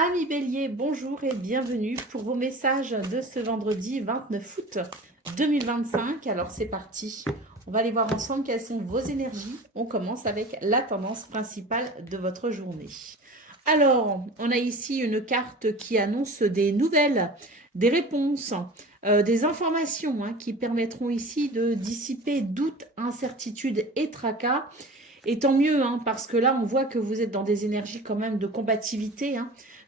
Amis Bélier, bonjour et bienvenue pour vos messages de ce vendredi 29 août 2025. Alors c'est parti, on va aller voir ensemble quelles sont vos énergies. On commence avec la tendance principale de votre journée. Alors, on a ici une carte qui annonce des nouvelles, des réponses, des informations qui permettront ici de dissiper doutes, incertitudes et tracas. Et tant mieux, parce que là, on voit que vous êtes dans des énergies quand même de combativité.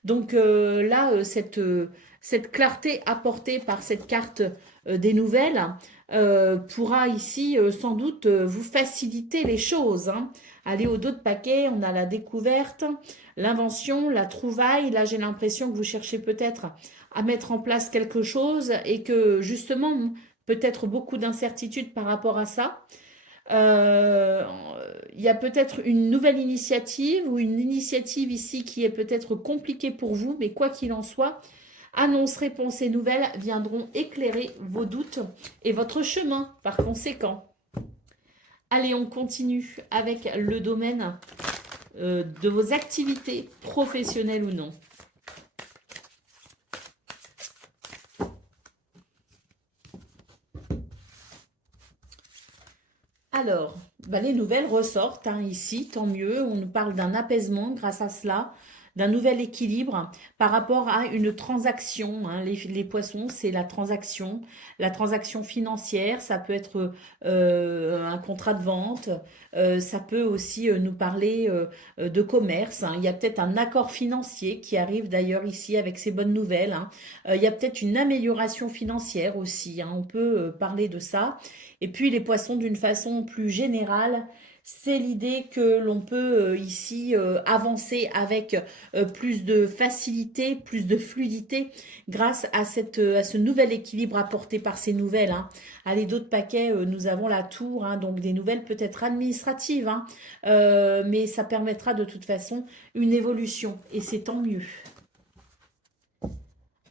Donc là, cette clarté apportée par cette carte des nouvelles pourra ici sans doute vous faciliter les choses. Allez au dos de paquet, on a la découverte, l'invention, la trouvaille. Là, j'ai l'impression que vous cherchez peut-être à mettre en place quelque chose et que justement, peut-être beaucoup d'incertitudes par rapport à ça. Euh, il y a peut-être une nouvelle initiative ou une initiative ici qui est peut-être compliquée pour vous, mais quoi qu'il en soit, annonces, réponses et nouvelles viendront éclairer vos doutes et votre chemin par conséquent. Allez, on continue avec le domaine de vos activités professionnelles ou non. Alors, les nouvelles ressortent ici, tant mieux. On nous parle d'un apaisement grâce à cela, d'un nouvel équilibre par rapport à une transaction. Les poissons, c'est la transaction financière. Ça peut être un contrat de vente. Ça peut aussi nous parler de commerce. Il y a peut-être un accord financier qui arrive d'ailleurs ici avec ces bonnes nouvelles. Il y a peut-être une amélioration financière aussi. On peut parler de ça. Et puis les poissons d'une façon plus générale, c'est l'idée que l'on peut ici avancer avec plus de facilité, plus de fluidité grâce à, à ce nouvel équilibre apporté par ces nouvelles. Allez, d'autres paquets, nous avons la tour, donc des nouvelles peut-être administratives, mais ça permettra de toute façon une évolution et c'est tant mieux.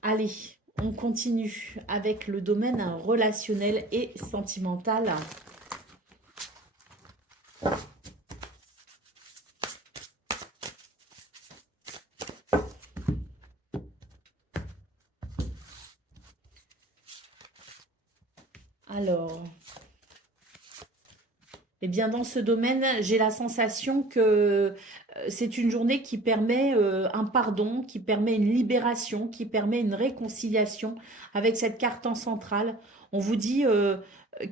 Allez, on continue avec le domaine relationnel et sentimental. Alors, eh bien, dans ce domaine, j'ai la sensation que c'est une journée qui permet un pardon, qui permet une libération, qui permet une réconciliation avec cette carte en centrale. On vous dit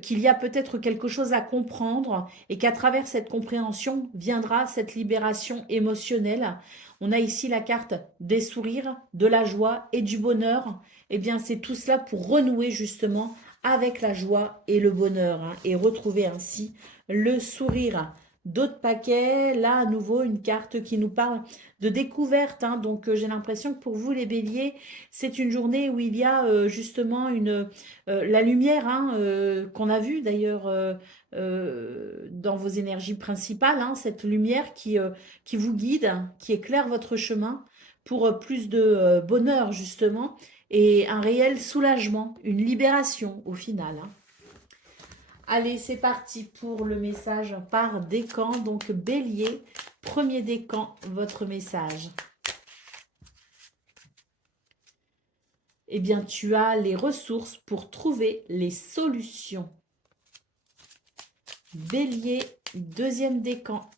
qu'il y a peut-être quelque chose à comprendre et qu'à travers cette compréhension viendra cette libération émotionnelle. On a ici la carte des sourires, de la joie et du bonheur. Eh bien, c'est tout cela pour renouer justement avec la joie et le bonheur et retrouver ainsi le sourire. D'autres paquets, là à nouveau une carte qui nous parle de découverte. Donc j'ai l'impression que pour vous les béliers, c'est une journée où il y a justement la lumière qu'on a vue d'ailleurs dans vos énergies principales. Cette lumière qui vous guide, qui éclaire votre chemin pour plus de bonheur justement et un réel soulagement, une libération au final. Allez, c'est parti pour le message par décan. Donc, bélier, premier décan, votre message. Eh bien, tu as les ressources pour trouver les solutions. Bélier, deuxième décan.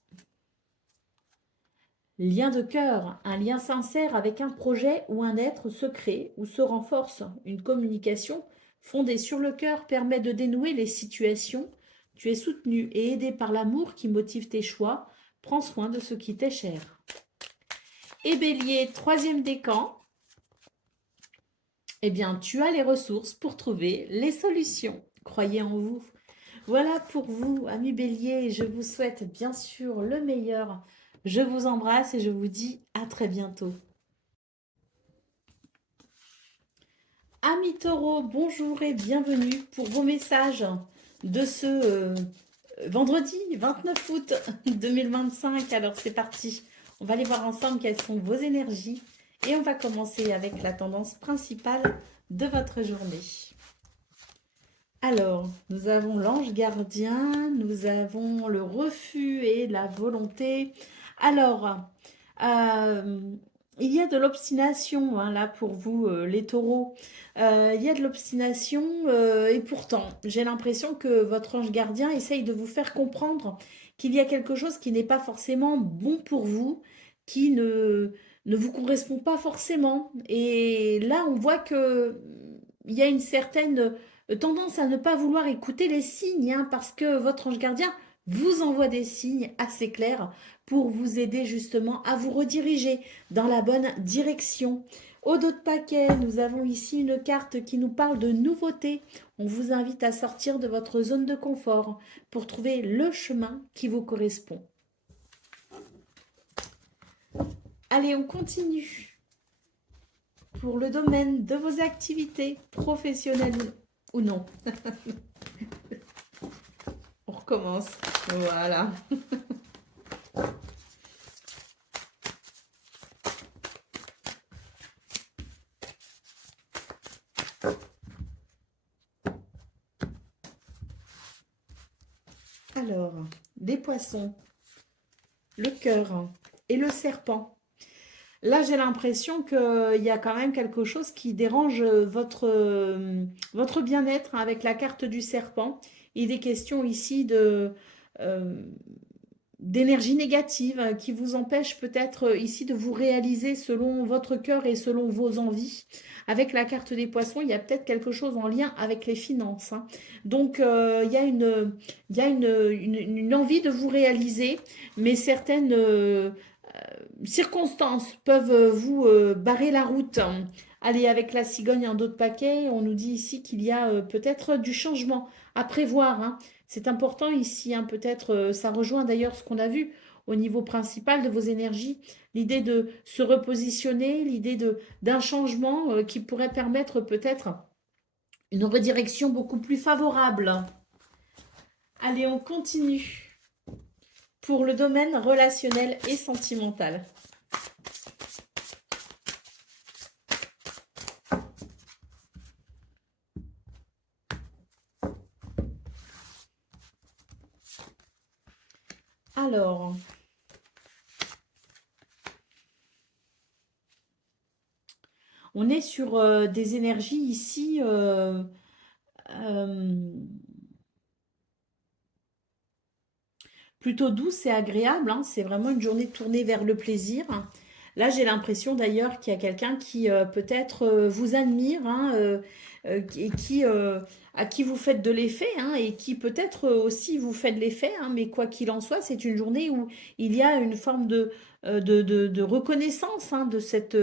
Lien de cœur, un lien sincère avec un projet ou un être se crée ou se renforce. Une communication fondée sur le cœur permet de dénouer les situations. Tu es soutenu et aidé par l'amour qui motive tes choix. Prends soin de ce qui t'est cher. Et Bélier, troisième décan. Eh bien, tu as les ressources pour trouver les solutions. Croyez en vous. Voilà pour vous, amis Bélier. Je vous souhaite bien sûr le meilleur. Je vous embrasse et je vous dis à très bientôt. Amis Taureau, bonjour et bienvenue pour vos messages de ce vendredi 29 août 2025. Alors c'est parti, on va aller voir ensemble quelles sont vos énergies et on va commencer avec la tendance principale de votre journée. Alors, nous avons l'ange gardien, nous avons le refus et la volonté. Alors, il y a de l'obstination hein, là pour vous, les taureaux. Il y a de l'obstination et pourtant, j'ai l'impression que votre ange gardien essaye de vous faire comprendre qu'il y a quelque chose qui n'est pas forcément bon pour vous, qui ne vous correspond pas forcément. Et là, on voit que il y a une certaine tendance à ne pas vouloir écouter les signes, hein, parce que votre ange gardien vous envoie des signes assez clairs pour vous aider justement à vous rediriger dans la bonne direction. Au dos de paquet, nous avons ici une carte qui nous parle de nouveautés. On vous invite à sortir de votre zone de confort pour trouver le chemin qui vous correspond. Allez, on continue. Pour le domaine de vos activités professionnelles ou non. On recommence. Voilà. Alors, les poissons, le cœur et le serpent. Là, j'ai l'impression qu'il y a quand même quelque chose qui dérange votre bien-être avec la carte du serpent. Il est question ici euh, d'énergie négative qui vous empêche peut-être ici de vous réaliser selon votre cœur et selon vos envies. Avec la carte des poissons, il y a peut-être quelque chose en lien avec les finances, hein. Donc, il y a une envie de vous réaliser, mais certaines circonstances peuvent vous barrer la route. Allez, avec la cigogne en dos de paquet, on nous dit ici qu'il y a peut-être du changement à prévoir, hein. C'est important ici, hein, peut-être, ça rejoint d'ailleurs ce qu'on a vu au niveau principal de vos énergies, l'idée de se repositionner, l'idée d'un changement qui pourrait permettre peut-être une redirection beaucoup plus favorable. Allez, on continue pour le domaine relationnel et sentimental. Alors, on est sur des énergies ici euh, plutôt douces et agréables, hein. C'est vraiment une journée tournée vers le plaisir. Là, j'ai l'impression d'ailleurs qu'il y a quelqu'un qui peut-être vous admire, hein, et à qui vous faites de l'effet, hein, et qui peut-être aussi vous fait de l'effet, hein, mais quoi qu'il en soit, c'est une journée où il y a une forme de reconnaissance, hein, de cette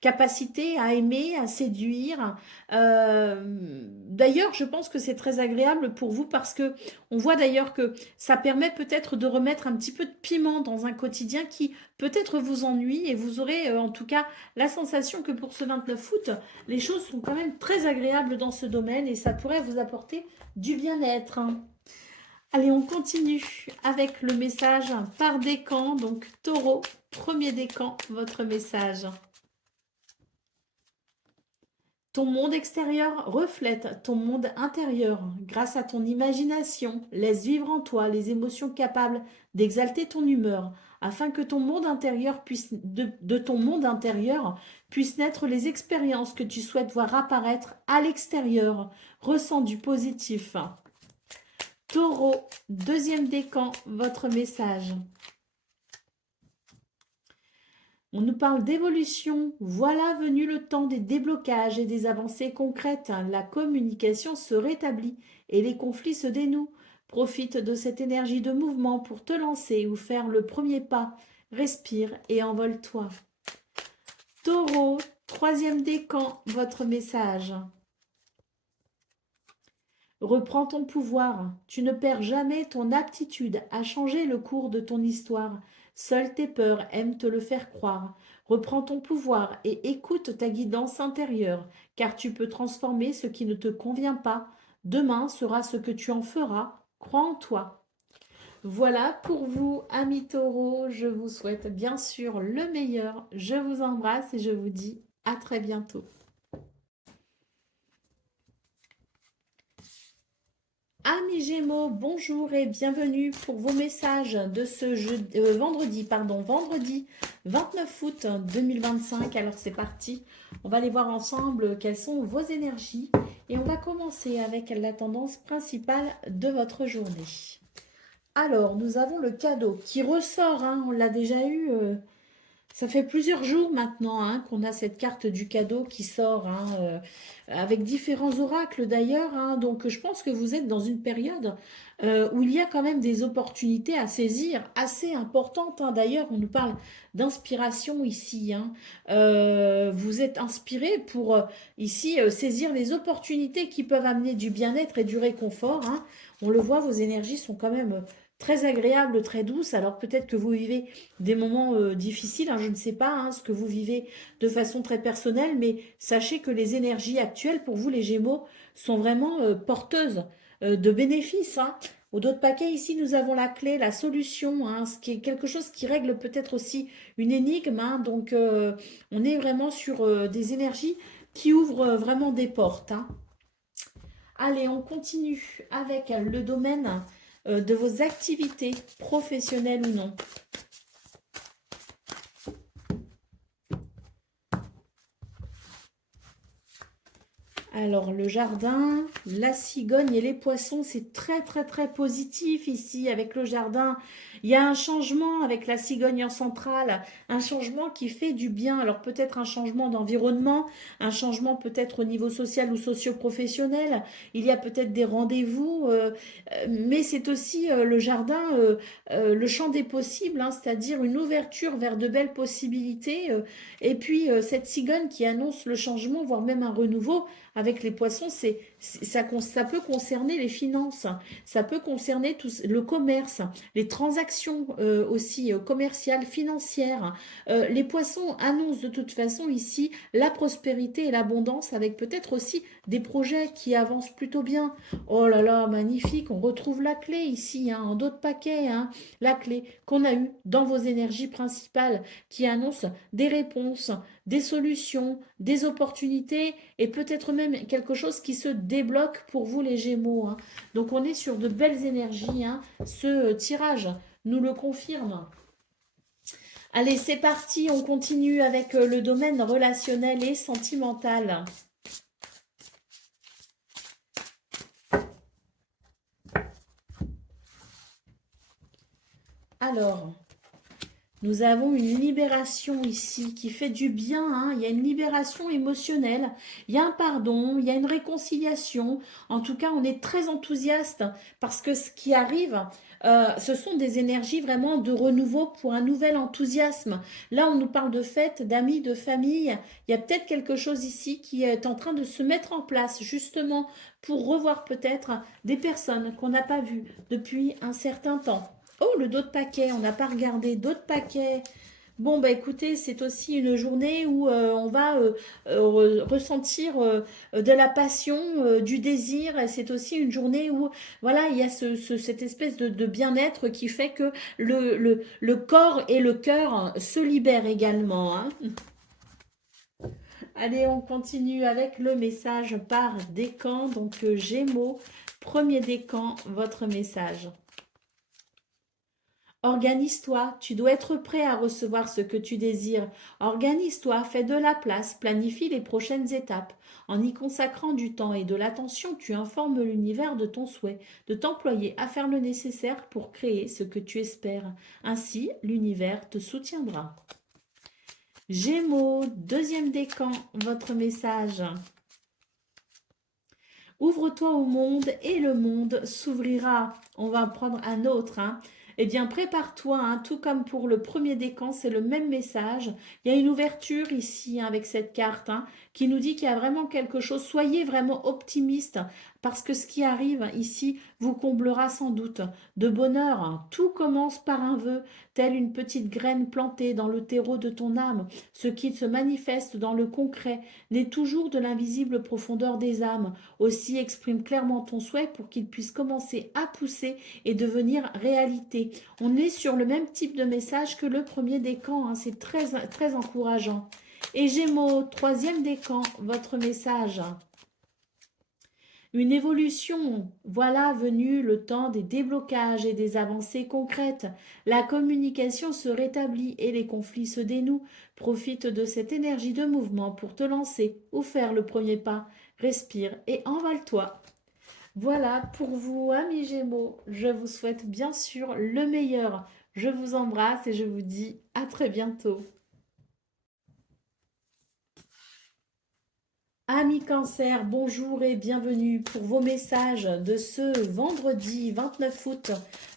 capacité à aimer, à séduire. D'ailleurs, je pense que c'est très agréable pour vous parce que on voit d'ailleurs que ça permet peut-être de remettre un petit peu de piment dans un quotidien qui peut-être vous ennuie et vous aurez en tout cas la sensation que pour ce 29 août, les choses sont quand même très agréables dans ce domaine et ça pourrait vous apporter du bien-être, hein. Allez, on continue avec le message par décan. Donc, taureau, premier décan, votre message. Ton monde extérieur reflète ton monde intérieur. Grâce à ton imagination, laisse vivre en toi les émotions capables d'exalter ton humeur, afin que ton monde intérieur de ton monde intérieur puissent naître les expériences que tu souhaites voir apparaître à l'extérieur. Ressens du positif. Taureau, deuxième décan, votre message. On nous parle d'évolution. Voilà venu le temps des déblocages et des avancées concrètes. La communication se rétablit et les conflits se dénouent. Profite de cette énergie de mouvement pour te lancer ou faire le premier pas. Respire et envole-toi. Taureau, troisième décan, votre message. Reprends ton pouvoir. Tu ne perds jamais ton aptitude à changer le cours de ton histoire. Seules tes peurs aiment te le faire croire. Reprends ton pouvoir et écoute ta guidance intérieure, car tu peux transformer ce qui ne te convient pas. Demain sera ce que tu en feras. Crois en toi. Voilà pour vous, amis taureaux. Je vous souhaite bien sûr le meilleur. Je vous embrasse et je vous dis à très bientôt. Amis Gémeaux, bonjour et bienvenue pour vos messages de ce vendredi 29 août 2025. Alors c'est parti, on va aller voir ensemble quelles sont vos énergies et on va commencer avec la tendance principale de votre journée. Alors, nous avons le cadeau qui ressort, hein, on l'a déjà eu, ça fait plusieurs jours maintenant hein, qu'on a cette carte du cadeau qui sort, hein, avec différents oracles d'ailleurs. Hein. Donc je pense que vous êtes dans une période où il y a quand même des opportunités à saisir assez importantes. Hein. D'ailleurs, on nous parle d'inspiration ici. Hein. Vous êtes inspiré pour ici saisir les opportunités qui peuvent amener du bien-être et du réconfort. Hein. On le voit, vos énergies sont quand même très agréables, très douces. Alors peut-être que vous vivez des moments difficiles, hein, je ne sais pas hein, ce que vous vivez de façon très personnelle, mais sachez que les énergies actuelles pour vous les Gémeaux sont vraiment porteuses de bénéfices. Hein. Au dos de paquet, ici, nous avons la clé, la solution, hein, ce qui est quelque chose qui règle peut-être aussi une énigme. Hein, donc, on est vraiment sur des énergies qui ouvrent vraiment des portes. Hein. Allez, on continue avec le domaine de vos activités professionnelles ou non. Alors, le jardin, la cigogne et les poissons, c'est très, très, très positif ici avec le jardin. Il y a un changement avec la cigogne en centrale, un changement qui fait du bien. Alors, peut-être un changement d'environnement, un changement peut-être au niveau social ou socio-professionnel. Il y a peut-être des rendez-vous, mais c'est aussi le jardin, le champ des possibles, hein, c'est-à-dire une ouverture vers de belles possibilités. Et puis, cette cigogne qui annonce le changement, voire même un renouveau. Avec les poissons, ça peut concerner les finances, ça peut concerner tout, le commerce, les transactions aussi commerciales, financières. Les poissons annoncent de toute façon ici la prospérité et l'abondance avec peut-être aussi des projets qui avancent plutôt bien. Oh là là, magnifique, on retrouve la clé ici, hein, en d'autres paquets, hein, la clé qu'on a eue dans vos énergies principales qui annonce des réponses, des solutions, des opportunités et peut-être même quelque chose qui se débloque pour vous les Gémeaux. Hein. Donc on est sur de belles énergies. Hein. Ce tirage nous le confirme. Allez, c'est parti, on continue avec le domaine relationnel et sentimental. Alors, nous avons une libération ici qui fait du bien. Hein. Il y a une libération émotionnelle, il y a un pardon, il y a une réconciliation. En tout cas, on est très enthousiaste parce que ce qui arrive, ce sont des énergies vraiment de renouveau pour un nouvel enthousiasme. Là, on nous parle de fêtes, d'amis, de famille. Il y a peut-être quelque chose ici qui est en train de se mettre en place justement pour revoir peut-être des personnes qu'on n'a pas vues depuis un certain temps. Oh, le dos de paquet, on n'a pas regardé. D'autres paquets. Bon, bah écoutez, c'est aussi une journée où on va ressentir de la passion, du désir. Et c'est aussi une journée où, voilà, il y a cette espèce de bien-être qui fait que le corps et le cœur se libèrent également. Hein. Allez, on continue avec le message par décan. Donc, Gémeaux, premier décan, votre message. Organise-toi, tu dois être prêt à recevoir ce que tu désires. Organise-toi, fais de la place, planifie les prochaines étapes. En y consacrant du temps et de l'attention, tu informes l'univers de ton souhait, de t'employer à faire le nécessaire pour créer ce que tu espères. Ainsi, l'univers te soutiendra. Gémeaux, deuxième décan, votre message. Ouvre-toi au monde et le monde s'ouvrira. On va en prendre un autre. Hein. Eh bien, prépare-toi, hein, tout comme pour le premier décan, c'est le même message. Il y a une ouverture ici hein, avec cette carte hein, qui nous dit qu'il y a vraiment quelque chose. Soyez vraiment optimiste parce que ce qui arrive ici vous comblera sans doute de bonheur. Hein. Tout commence par un vœu, telle une petite graine plantée dans le terreau de ton âme. Ce qui se manifeste dans le concret naît toujours de l'invisible profondeur des âmes. Aussi exprime clairement ton souhait pour qu'il puisse commencer à pousser et devenir réalité. On est sur le même type de message que le premier décan, hein, c'est très, très encourageant. Et Gémeaux, troisième décan, votre message. Une évolution, voilà venu le temps des déblocages et des avancées concrètes. La communication se rétablit et les conflits se dénouent. Profite de cette énergie de mouvement pour te lancer ou faire le premier pas. Respire et envole-toi. Voilà pour vous, amis Gémeaux. Je vous souhaite bien sûr le meilleur. Je vous embrasse et je vous dis à très bientôt. Amis Cancer, bonjour et bienvenue pour vos messages de ce vendredi 29 août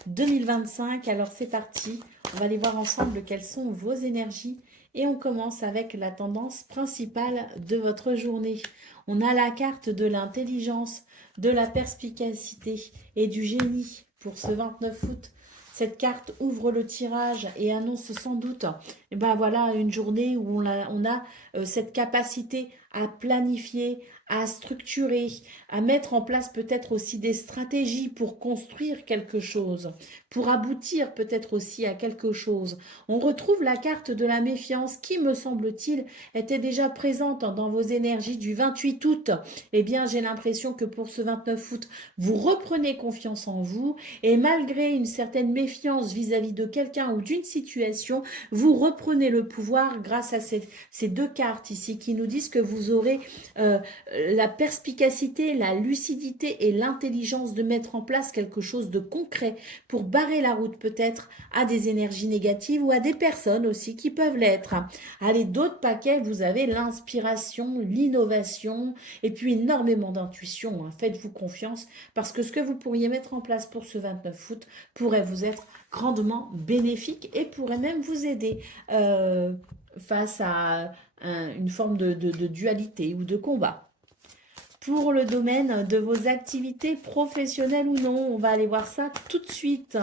2025. Alors c'est parti, on va aller voir ensemble quelles sont vos énergies et on commence avec la tendance principale de votre journée. On a la carte de l'intelligence, de la perspicacité et du génie pour ce 29 août. Cette carte ouvre le tirage et annonce sans doute voilà, une journée où on a cette capacité à planifier, à structurer, à mettre en place peut-être aussi des stratégies pour construire quelque chose, pour aboutir peut-être aussi à quelque chose. On retrouve la carte de la méfiance qui, me semble-t-il, était déjà présente dans vos énergies du 28 août. Eh bien, j'ai l'impression que pour ce 29 août, vous reprenez confiance en vous et malgré une certaine méfiance vis-à-vis de quelqu'un ou d'une situation, vous reprenez le pouvoir grâce à ces deux cartes ici qui nous disent que vous aurez la perspicacité, la lucidité et l'intelligence de mettre en place quelque chose de concret pour barrer la route peut-être à des énergies négatives ou à des personnes aussi qui peuvent l'être. Allez, d'autres paquets, vous avez l'inspiration, l'innovation et puis énormément d'intuition. Hein. Faites-vous confiance parce que ce que vous pourriez mettre en place pour ce 29 août pourrait vous être grandement bénéfique et pourrait même vous aider face à une forme de dualité ou de combat. Pour le domaine de vos activités professionnelles ou non, on va aller voir ça tout de suite.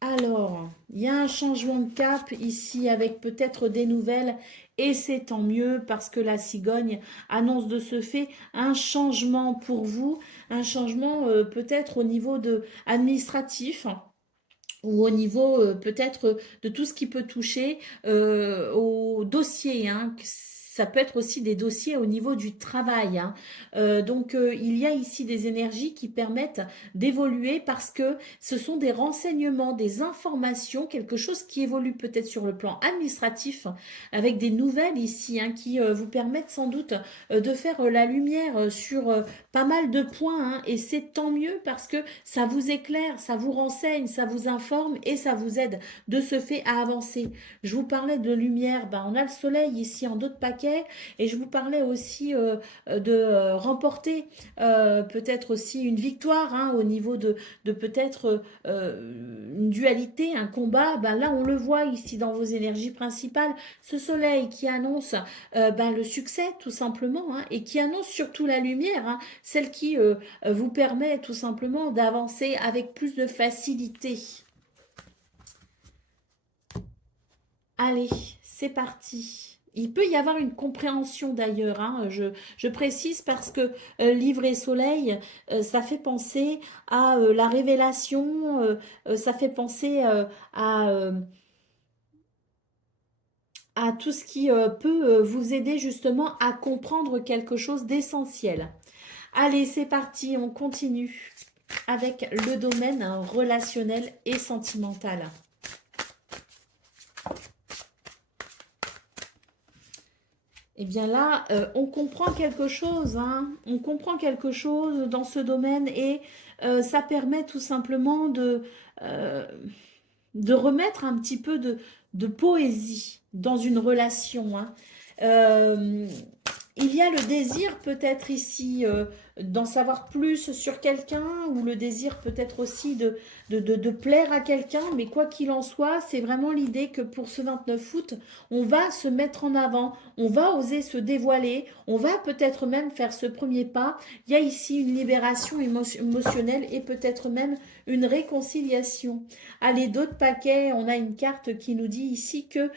Alors, il y a un changement de cap ici avec peut-être des nouvelles et c'est tant mieux parce que la cigogne annonce de ce fait un changement pour vous, un changement peut-être au niveau administratif ou au niveau peut-être de tout ce qui peut toucher au dossier. Hein. Ça peut être aussi des dossiers au niveau du travail. Hein. Donc, il y a ici des énergies qui permettent d'évoluer parce que ce sont des renseignements, des informations, quelque chose qui évolue peut-être sur le plan administratif avec des nouvelles ici hein, qui vous permettent sans doute de faire la lumière sur pas mal de points. Hein, et c'est tant mieux parce que ça vous éclaire, ça vous renseigne, ça vous informe et ça vous aide de ce fait à avancer. Je vous parlais de lumière, on a le soleil ici en d'autres paquets et je vous parlais aussi de remporter peut-être aussi une victoire hein, au niveau de peut-être une dualité, un combat. Là, on le voit ici dans vos énergies principales, ce soleil qui annonce le succès tout simplement hein, et qui annonce surtout la lumière, hein, celle qui vous permet tout simplement d'avancer avec plus de facilité. Allez, c'est parti. Il peut y avoir une compréhension d'ailleurs, hein, je précise parce que livre et soleil, ça fait penser à la révélation, ça fait penser à tout ce qui peut vous aider justement à comprendre quelque chose d'essentiel. Allez, c'est parti, on continue avec le domaine relationnel et sentimental. Eh bien là, on comprend quelque chose, hein. On comprend quelque chose dans ce domaine et ça permet tout simplement de remettre un petit peu de poésie dans une relation. Hein. Il y a le désir peut-être ici d'en savoir plus sur quelqu'un ou le désir peut-être aussi de plaire à quelqu'un, mais quoi qu'il en soit, c'est vraiment l'idée que pour ce 29 août, on va se mettre en avant, on va oser se dévoiler, on va peut-être même faire ce premier pas. Il y a ici une libération émotionnelle et peut-être même une réconciliation. Allez, d'autres paquets, on a une carte qui nous dit ici que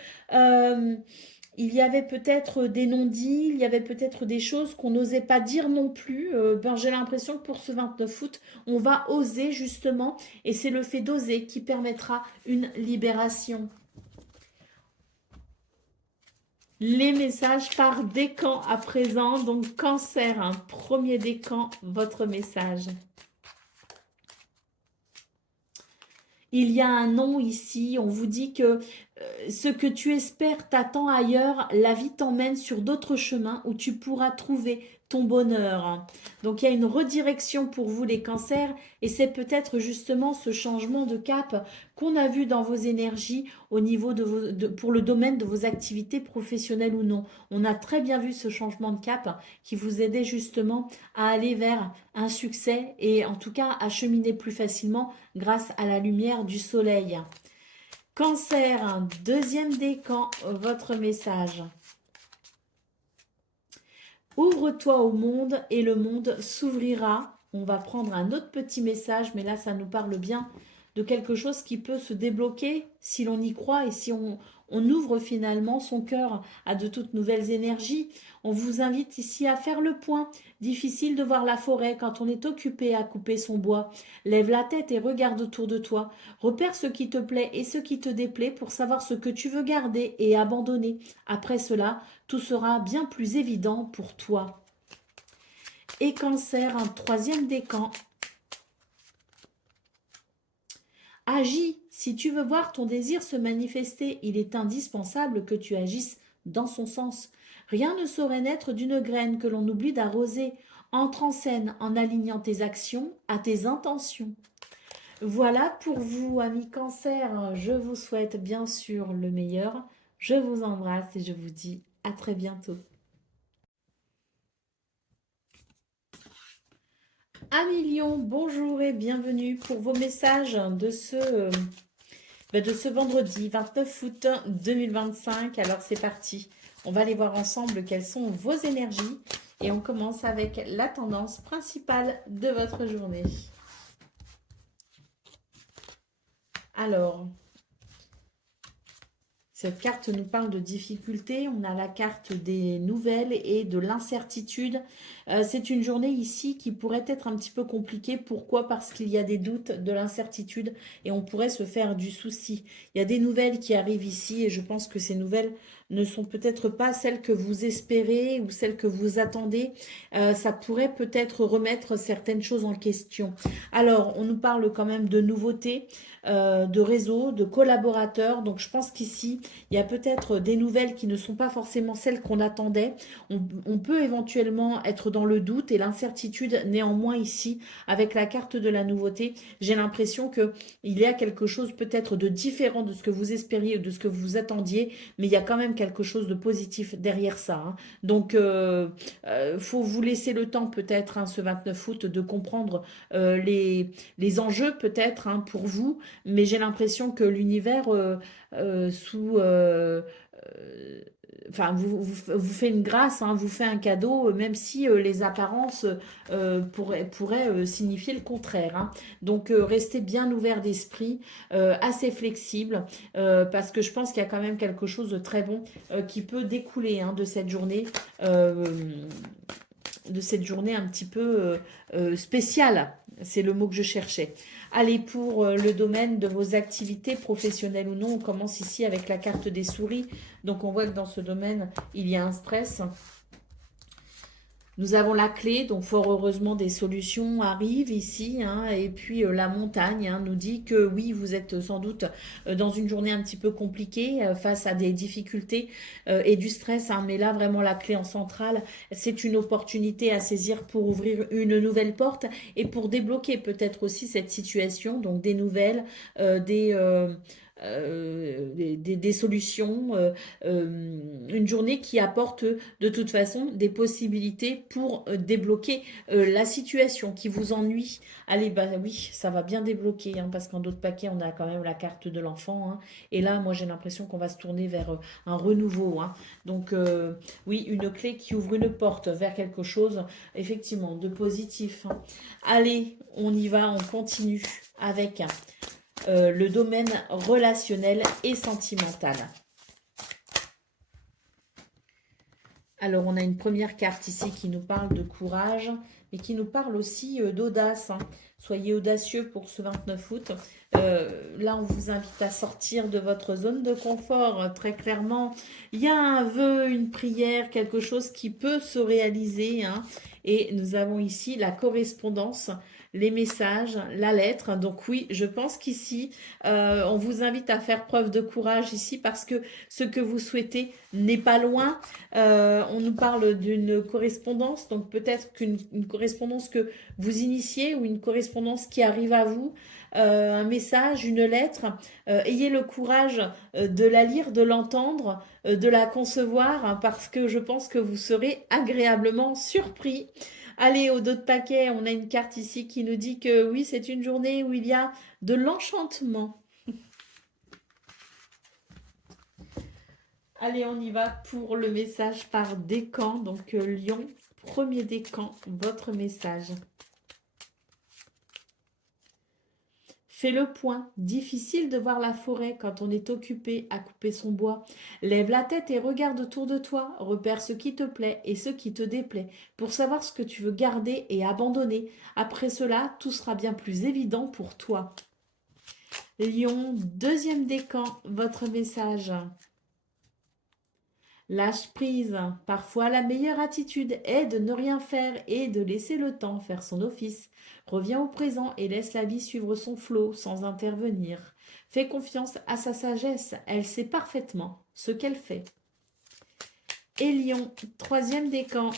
il y avait peut-être des non-dits, il y avait peut-être des choses qu'on n'osait pas dire non plus. J'ai l'impression que pour ce 29 août, on va oser justement, et c'est le fait d'oser qui permettra une libération. Les messages par décan à présent, donc Cancer, un premier décan, votre message. Il y a un non ici, on vous dit que ce que tu espères t'attend ailleurs, la vie t'emmène sur d'autres chemins où tu pourras trouver ton bonheur. Donc il y a une redirection pour vous les cancers et c'est peut-être justement ce changement de cap qu'on a vu dans vos énergies au niveau pour le domaine de vos activités professionnelles ou non. On a très bien vu ce changement de cap qui vous aidait justement à aller vers un succès et en tout cas à cheminer plus facilement grâce à la lumière du soleil. Cancer, un deuxième décan, votre message. Ouvre-toi au monde et le monde s'ouvrira. On va prendre un autre petit message, mais là, ça nous parle bien de quelque chose qui peut se débloquer si l'on y croit et si on ouvre finalement son cœur à de toutes nouvelles énergies. On vous invite ici à faire le point. Difficile de voir la forêt quand on est occupé à couper son bois. Lève la tête et regarde autour de toi. Repère ce qui te plaît et ce qui te déplaît pour savoir ce que tu veux garder et abandonner. Après cela, tout sera bien plus évident pour toi. Et Cancer, un troisième décan. Agis. Si tu veux voir ton désir se manifester, il est indispensable que tu agisses dans son sens. Rien ne saurait naître d'une graine que l'on oublie d'arroser. Entre en scène en alignant tes actions à tes intentions. Voilà pour vous, amis Cancer. Je vous souhaite bien sûr le meilleur. Je vous embrasse et je vous dis à très bientôt. Amis Lion, bonjour et bienvenue pour vos messages de ce vendredi 29 août 2025. Alors c'est parti, on va aller voir ensemble quelles sont vos énergies et on commence avec la tendance principale de votre journée. Alors, cette carte nous parle de difficultés, on a la carte des nouvelles et de l'incertitude. C'est une journée ici qui pourrait être un petit peu compliquée. Pourquoi? Parce qu'il y a des doutes, de l'incertitude et on pourrait se faire du souci. Il y a des nouvelles qui arrivent ici et je pense que ces nouvelles ne sont peut-être pas celles que vous espérez ou celles que vous attendez. Ça pourrait peut-être remettre certaines choses en question. Alors, on nous parle quand même de nouveautés, de réseaux, de collaborateurs. Donc, je pense qu'ici, il y a peut-être des nouvelles qui ne sont pas forcément celles qu'on attendait. On peut éventuellement être dans le doute et l'incertitude. Néanmoins, ici, avec la carte de la nouveauté, j'ai l'impression qu'il y a quelque chose peut-être de différent de ce que vous espériez ou de ce que vous attendiez, mais il y a quand même quelque chose de positif derrière ça. Hein. Donc, faut vous laisser le temps peut-être, ce 29 août, de comprendre les enjeux peut-être pour vous, mais j'ai l'impression que l'univers enfin, vous fait une grâce, vous fait un cadeau, même si les apparences pourraient signifier le contraire. Hein. Donc, restez bien ouvert d'esprit, assez flexible, parce que je pense qu'il y a quand même quelque chose de très bon qui peut découler de cette journée. Un petit peu spéciale, c'est le mot que je cherchais. Allez, pour le domaine de vos activités professionnelles ou non, on commence ici avec la carte des souris. Donc, on voit que dans ce domaine, il y a un stress. Nous avons la clé, donc fort heureusement des solutions arrivent ici. Et puis la montagne nous dit que oui, vous êtes sans doute dans une journée un petit peu compliquée face à des difficultés et du stress. Mais là, vraiment, la clé en centrale, c'est une opportunité à saisir pour ouvrir une nouvelle porte et pour débloquer peut-être aussi cette situation. Donc des nouvelles, des solutions, une journée qui apporte de toute façon des possibilités pour débloquer la situation qui vous ennuie. Allez, bah oui, ça va bien débloquer, parce qu'en d'autres paquets, on a quand même la carte de l'enfant. Et là, moi, j'ai l'impression qu'on va se tourner vers un renouveau. Donc, oui, une clé qui ouvre une porte vers quelque chose, effectivement, de positif. Allez, on y va, on continue avec le domaine relationnel et sentimental. Alors, on a une première carte ici qui nous parle de courage, mais qui nous parle aussi d'audace, hein. Soyez audacieux pour ce 29 août. Là, on vous invite à sortir de votre zone de confort, très clairement. Il y a un vœu, une prière, quelque chose qui peut se réaliser, hein. Et nous avons ici la correspondance, les messages, la lettre. Donc oui, je pense qu'ici, on vous invite à faire preuve de courage ici parce que ce que vous souhaitez n'est pas loin. On nous parle d'une correspondance, donc peut-être une correspondance que vous initiez ou une correspondance qui arrive à vous, un message, une lettre. Ayez le courage de la lire, de l'entendre, de la concevoir, hein, parce que je pense que vous serez agréablement surpris. Allez, au dos de paquet, on a une carte ici qui nous dit que oui, c'est une journée où il y a de l'enchantement. Allez, on y va pour le message par décan. Donc, Lion, premier décan, votre message. Fais le point. Difficile de voir la forêt quand on est occupé à couper son bois. Lève la tête et regarde autour de toi. Repère ce qui te plaît et ce qui te déplaît pour savoir ce que tu veux garder et abandonner. Après cela, tout sera bien plus évident pour toi. Lion, deuxième décan, votre message. Lâche prise. Parfois, la meilleure attitude est de ne rien faire et de laisser le temps faire son office. Reviens au présent et laisse la vie suivre son flot sans intervenir. Fais confiance à sa sagesse, elle sait parfaitement ce qu'elle fait. Et Lion, troisième décan.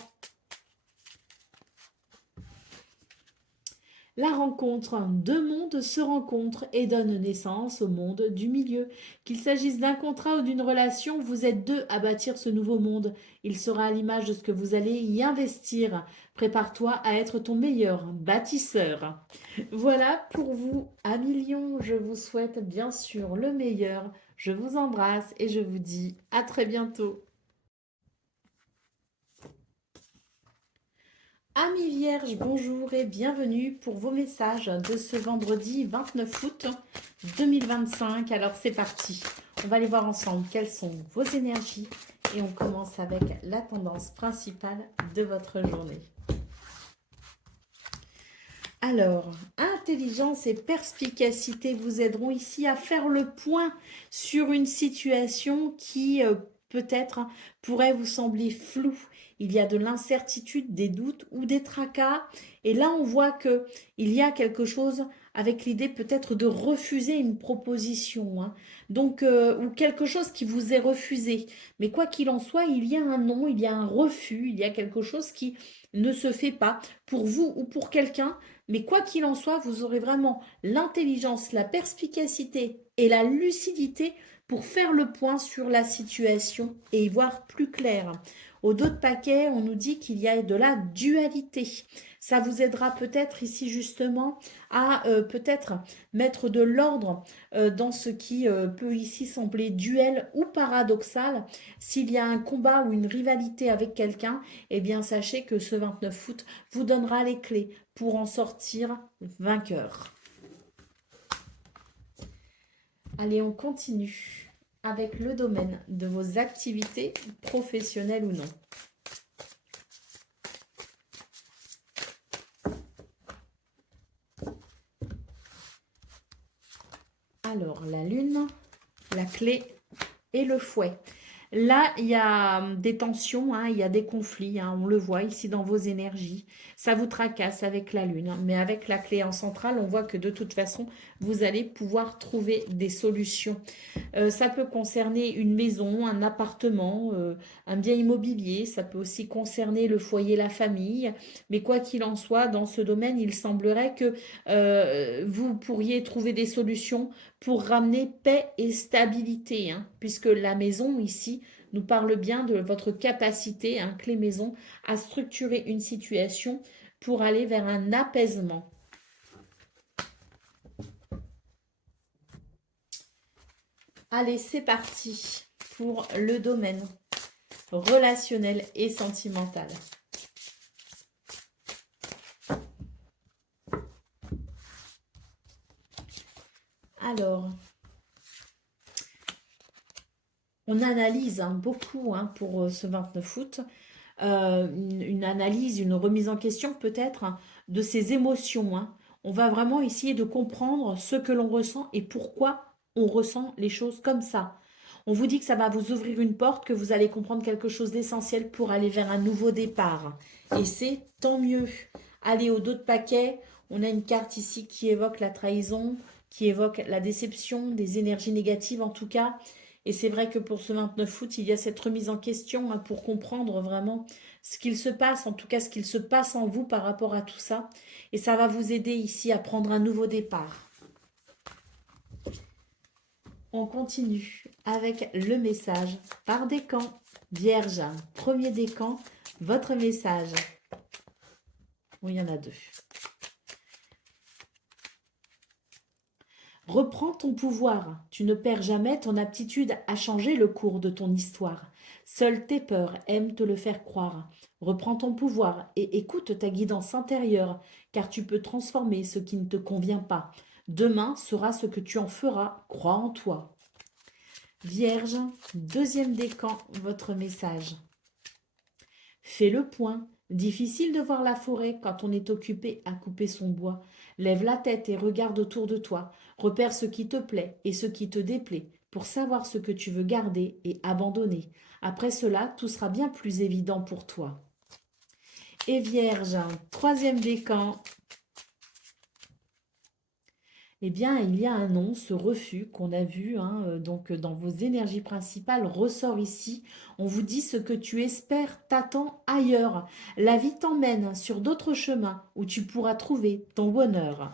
La rencontre, deux mondes se rencontrent et donnent naissance au monde du milieu. Qu'il s'agisse d'un contrat ou d'une relation, vous êtes deux à bâtir ce nouveau monde. Il sera à l'image de ce que vous allez y investir. Prépare-toi à être ton meilleur bâtisseur. Voilà pour vous, amis Lions. Je vous souhaite bien sûr le meilleur. Je vous embrasse et je vous dis à très bientôt. Amis Vierges, bonjour et bienvenue pour vos messages de ce vendredi 29 août 2025. Alors c'est parti, on va aller voir ensemble quelles sont vos énergies et on commence avec la tendance principale de votre journée. Alors, intelligence et perspicacité vous aideront ici à faire le point sur une situation qui peut-être pourrait vous sembler floue. Il y a de l'incertitude, des doutes ou des tracas. Et là, on voit que il y a quelque chose avec l'idée peut-être de refuser une proposition, hein. Donc, ou quelque chose qui vous est refusé. Mais quoi qu'il en soit, il y a un non, il y a un refus, il y a quelque chose qui ne se fait pas pour vous ou pour quelqu'un. Mais quoi qu'il en soit, vous aurez vraiment l'intelligence, la perspicacité et la lucidité pour faire le point sur la situation et y voir plus clair. Au dos de paquet, on nous dit qu'il y a de la dualité. Ça vous aidera peut-être ici justement à peut-être mettre de l'ordre dans ce qui peut ici sembler duel ou paradoxal. S'il y a un combat ou une rivalité avec quelqu'un, eh bien sachez que ce 29 août vous donnera les clés pour en sortir vainqueur. Allez, on continue avec le domaine de vos activités professionnelles ou non. Alors, la lune, la clé et le fouet. Là, il y a des tensions, hein, il y a des conflits, hein, on le voit ici dans vos énergies. Ça vous tracasse avec la lune, hein, mais avec la clé en centrale, on voit que de toute façon, vous allez pouvoir trouver des solutions. Ça peut concerner une maison, un appartement, un bien immobilier, ça peut aussi concerner le foyer, la famille, mais quoi qu'il en soit, dans ce domaine, il semblerait que vous pourriez trouver des solutions pour ramener paix et stabilité, hein, puisque la maison ici nous parle bien de votre capacité, hein, clé maison, à structurer une situation pour aller vers un apaisement. Allez, c'est parti pour le domaine relationnel et sentimental. Alors, on analyse beaucoup pour ce 29 août. une analyse, une remise en question peut-être hein, de ses émotions. Hein. On va vraiment essayer de comprendre ce que l'on ressent et pourquoi on ressent les choses comme ça. On vous dit que ça va vous ouvrir une porte, que vous allez comprendre quelque chose d'essentiel pour aller vers un nouveau départ. Et c'est tant mieux. Allez, au dos de paquet, on a une carte ici qui évoque la trahison, qui évoque la déception, des énergies négatives en tout cas. Et c'est vrai que pour ce 29 août, il y a cette remise en question hein, pour comprendre vraiment ce qu'il se passe, en tout cas ce qu'il se passe en vous par rapport à tout ça. Et ça va vous aider ici à prendre un nouveau départ. On continue avec le message par décan. Vierge, premier décan, votre message. Oui, il y en a deux. Reprends ton pouvoir. Tu ne perds jamais ton aptitude à changer le cours de ton histoire. Seules tes peurs aiment te le faire croire. Reprends ton pouvoir et écoute ta guidance intérieure, car tu peux transformer ce qui ne te convient pas. Demain sera ce que tu en feras. Crois en toi. Vierge, deuxième décan, votre message. Fais le point. Difficile de voir la forêt quand on est occupé à couper son bois. Lève la tête et regarde autour de toi. Repère ce qui te plaît et ce qui te déplaît pour savoir ce que tu veux garder et abandonner. Après cela, tout sera bien plus évident pour toi. Et Vierge, troisième décan, eh bien, il y a un non, ce refus qu'on a vu, hein, donc dans vos énergies principales, ressort ici. On vous dit ce que tu espères t'attend ailleurs. La vie t'emmène sur d'autres chemins où tu pourras trouver ton bonheur.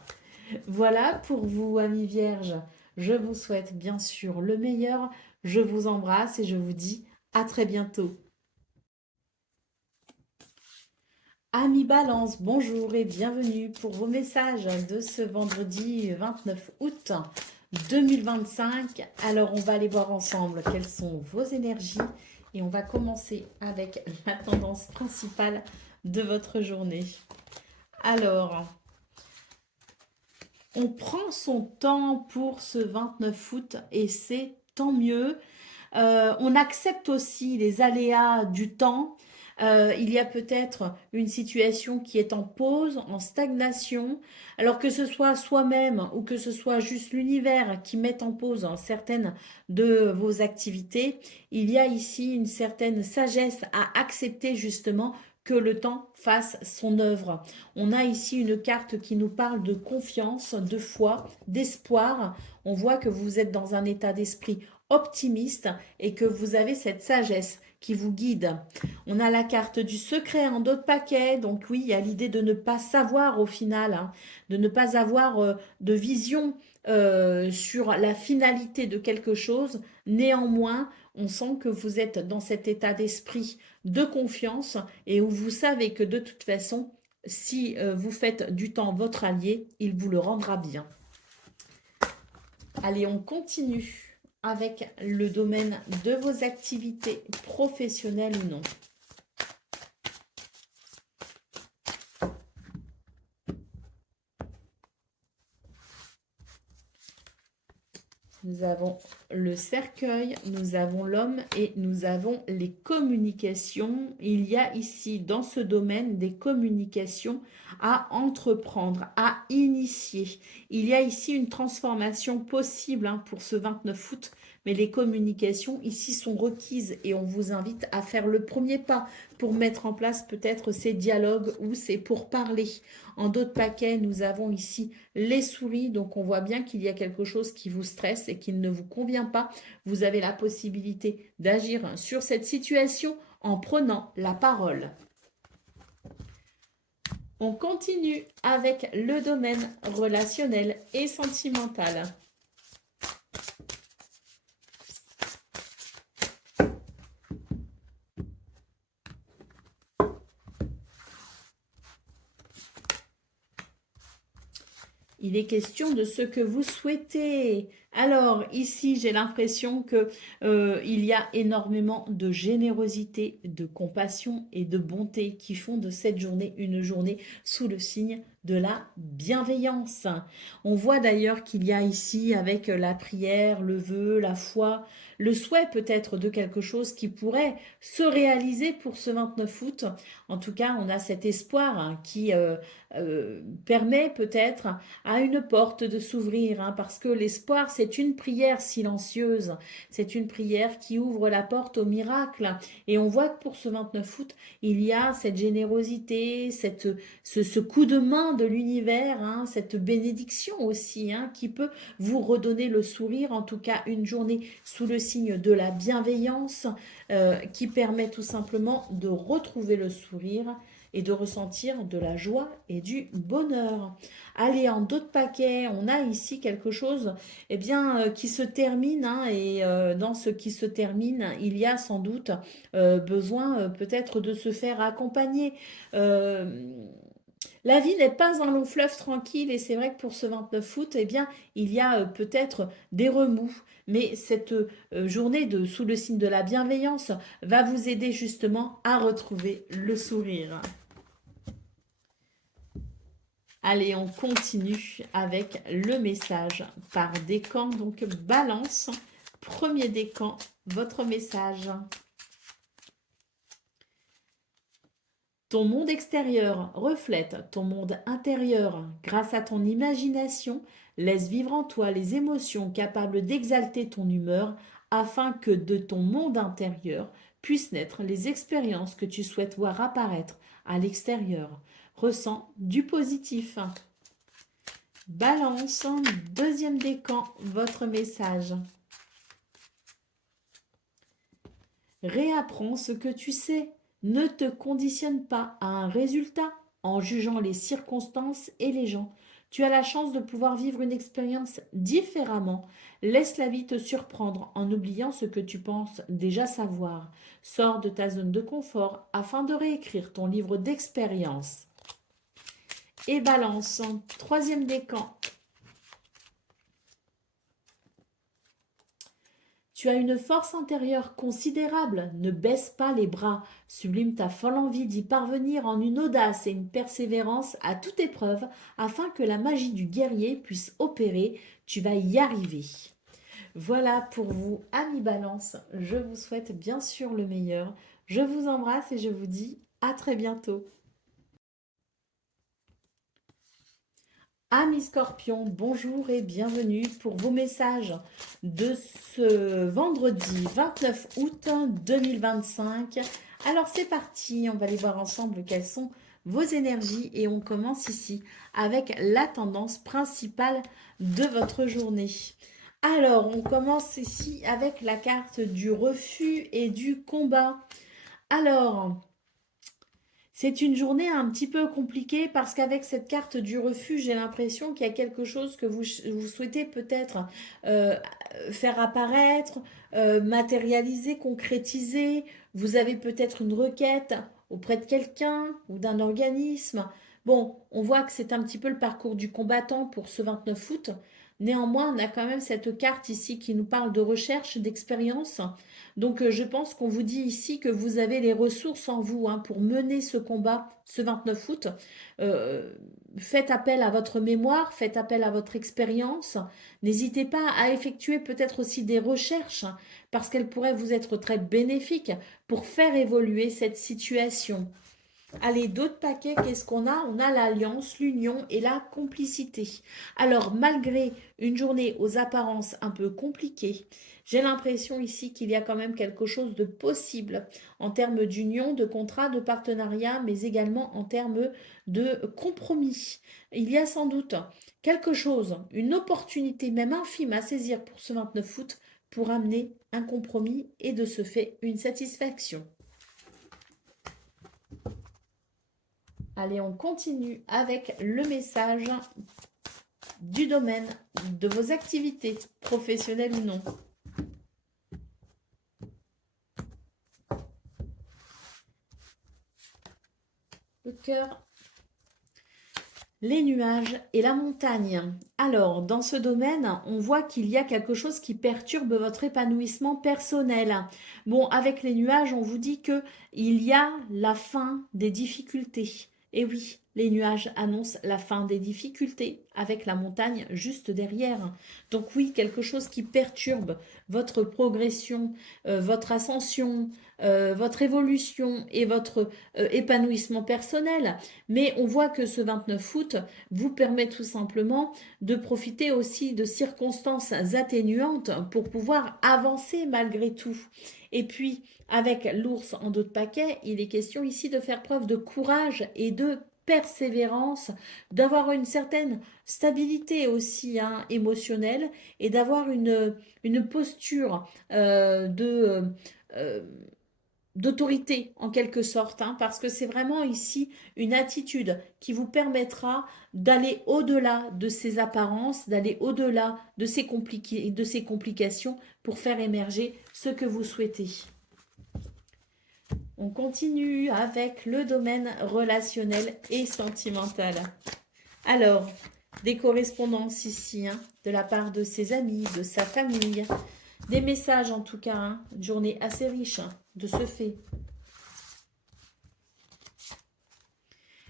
Voilà pour vous, amis vierges. Je vous souhaite bien sûr le meilleur. Je vous embrasse et je vous dis à très bientôt. Amis Balance, bonjour et bienvenue pour vos messages de ce vendredi 29 août 2025. Alors, on va aller voir ensemble quelles sont vos énergies et on va commencer avec la tendance principale de votre journée. Alors, on prend son temps pour ce 29 août et c'est tant mieux. On accepte aussi les aléas du temps. Il y a peut-être une situation qui est en pause, en stagnation, alors que ce soit soi-même ou que ce soit juste l'univers qui met en pause certaines de vos activités, il y a ici une certaine sagesse à accepter justement que le temps fasse son œuvre. On a ici une carte qui nous parle de confiance, de foi, d'espoir. On voit que vous êtes dans un état d'esprit optimiste et que vous avez cette sagesse qui vous guide. On a la carte du secret en dos de paquet, donc oui, il y a l'idée de ne pas savoir au final, hein, de ne pas avoir de vision sur la finalité de quelque chose. Néanmoins, on sent que vous êtes dans cet état d'esprit de confiance et où vous savez que de toute façon, si vous faites du temps votre allié, il vous le rendra bien. Allez, on continue avec le domaine de vos activités professionnelles ou non. Nous avons le cercueil, nous avons l'homme et nous avons les communications. Il y a ici, dans ce domaine, des communications à entreprendre, à initier. Il y a ici une transformation possible hein, pour ce 29 août, mais les communications ici sont requises et on vous invite à faire le premier pas pour mettre en place peut-être ces dialogues ou ces pourparlers. En dos de paquet, nous avons ici les souris, donc on voit bien qu'il y a quelque chose qui vous stresse et qui ne vous convient pas. Vous avez la possibilité d'agir sur cette situation en prenant la parole. On continue avec le domaine relationnel et sentimental. Il est question de ce que vous souhaitez. Alors, ici, j'ai l'impression que il y a énormément de générosité, de compassion et de bonté qui font de cette journée une journée sous le signe de la bienveillance. On voit d'ailleurs qu'il y a ici, avec la prière, le vœu, la foi, le souhait peut-être de quelque chose qui pourrait se réaliser pour ce 29 août. En tout cas, on a cet espoir qui permet peut-être à une porte de s'ouvrir, parce que l'espoir, c'est une prière silencieuse, c'est une prière qui ouvre la porte au miracle. Et on voit que pour ce 29 août, il y a cette générosité, ce coup de main de l'univers, cette bénédiction aussi, qui peut vous redonner le sourire, en tout cas une journée sous le signe de la bienveillance, qui permet tout simplement de retrouver le sourire et de ressentir de la joie et du bonheur. Allez, en d'autres paquets, on a ici quelque chose qui se termine, et dans ce qui se termine, il y a sans doute besoin peut-être de se faire accompagner. La vie n'est pas un long fleuve tranquille, et c'est vrai que pour ce 29 août, il y a peut-être des remous. Mais cette journée sous le signe de la bienveillance va vous aider justement à retrouver le sourire. Allez, on continue avec le message par décan. Donc, Balance, premier décan, votre message. Ton monde extérieur reflète ton monde intérieur. Grâce à ton imagination, laisse vivre en toi les émotions capables d'exalter ton humeur afin que de ton monde intérieur puissent naître les expériences que tu souhaites voir apparaître à l'extérieur. Ressens du positif. Balance, deuxième décan, votre message. Réapprends ce que tu sais. Ne te conditionne pas à un résultat en jugeant les circonstances et les gens. Tu as la chance de pouvoir vivre une expérience différemment. Laisse la vie te surprendre en oubliant ce que tu penses déjà savoir. Sors de ta zone de confort afin de réécrire ton livre d'expérience. Et Balance, troisième décan. Tu as une force intérieure considérable, ne baisse pas les bras, sublime ta folle envie d'y parvenir en une audace et une persévérance à toute épreuve, afin que la magie du guerrier puisse opérer, tu vas y arriver. Voilà pour vous, amis Balance, je vous souhaite bien sûr le meilleur, je vous embrasse et je vous dis à très bientôt. Amis Scorpions, bonjour et bienvenue pour vos messages de ce vendredi 29 août 2025. Alors c'est parti, on va aller voir ensemble quelles sont vos énergies et on commence ici avec la tendance principale de votre journée. Alors on commence ici avec la carte du refus et du combat. Alors, c'est une journée un petit peu compliquée parce qu'avec cette carte du refus, j'ai l'impression qu'il y a quelque chose que vous souhaitez peut-être faire apparaître, matérialiser, concrétiser. Vous avez peut-être une requête auprès de quelqu'un ou d'un organisme. Bon, on voit que c'est un petit peu le parcours du combattant pour ce 29 août. Néanmoins, on a quand même cette carte ici qui nous parle de recherche, d'expérience. Donc, je pense qu'on vous dit ici que vous avez les ressources en vous pour mener ce combat ce 29 août. Faites appel à votre mémoire, faites appel à votre expérience. N'hésitez pas à effectuer peut-être aussi des recherches parce qu'elles pourraient vous être très bénéfiques pour faire évoluer cette situation. Allez, d'autres paquets, qu'est-ce qu'on a? On a l'alliance, l'union et la complicité. Alors, malgré une journée aux apparences un peu compliquées, j'ai l'impression ici qu'il y a quand même quelque chose de possible en termes d'union, de contrat, de partenariat, mais également en termes de compromis. Il y a sans doute quelque chose, une opportunité même infime à saisir pour ce 29 août pour amener un compromis et de ce fait une satisfaction. Allez, on continue avec le message du domaine de vos activités, professionnelles ou non. Le cœur, les nuages et la montagne. Alors, dans ce domaine, on voit qu'il y a quelque chose qui perturbe votre épanouissement personnel. Bon, avec les nuages, on vous dit qu'il y a la fin des difficultés. Et oui, les nuages annoncent la fin des difficultés avec la montagne juste derrière. Donc oui, quelque chose qui perturbe votre progression, votre ascension, votre évolution et votre épanouissement personnel. Mais on voit que ce 29 août vous permet tout simplement de profiter aussi de circonstances atténuantes pour pouvoir avancer malgré tout. Et puis, avec l'ours en dos de paquet, il est question ici de faire preuve de courage et de persévérance, d'avoir une certaine stabilité aussi émotionnelle et d'avoir une posture euh, d'autorité en quelque sorte, parce que c'est vraiment ici une attitude qui vous permettra d'aller au-delà de ces apparences, d'aller au-delà de ces complications pour faire émerger ce que vous souhaitez. On continue avec le domaine relationnel et sentimental. Alors, des correspondances ici, de la part de ses amis, de sa famille. Des messages en tout cas, une journée assez riche de ce fait.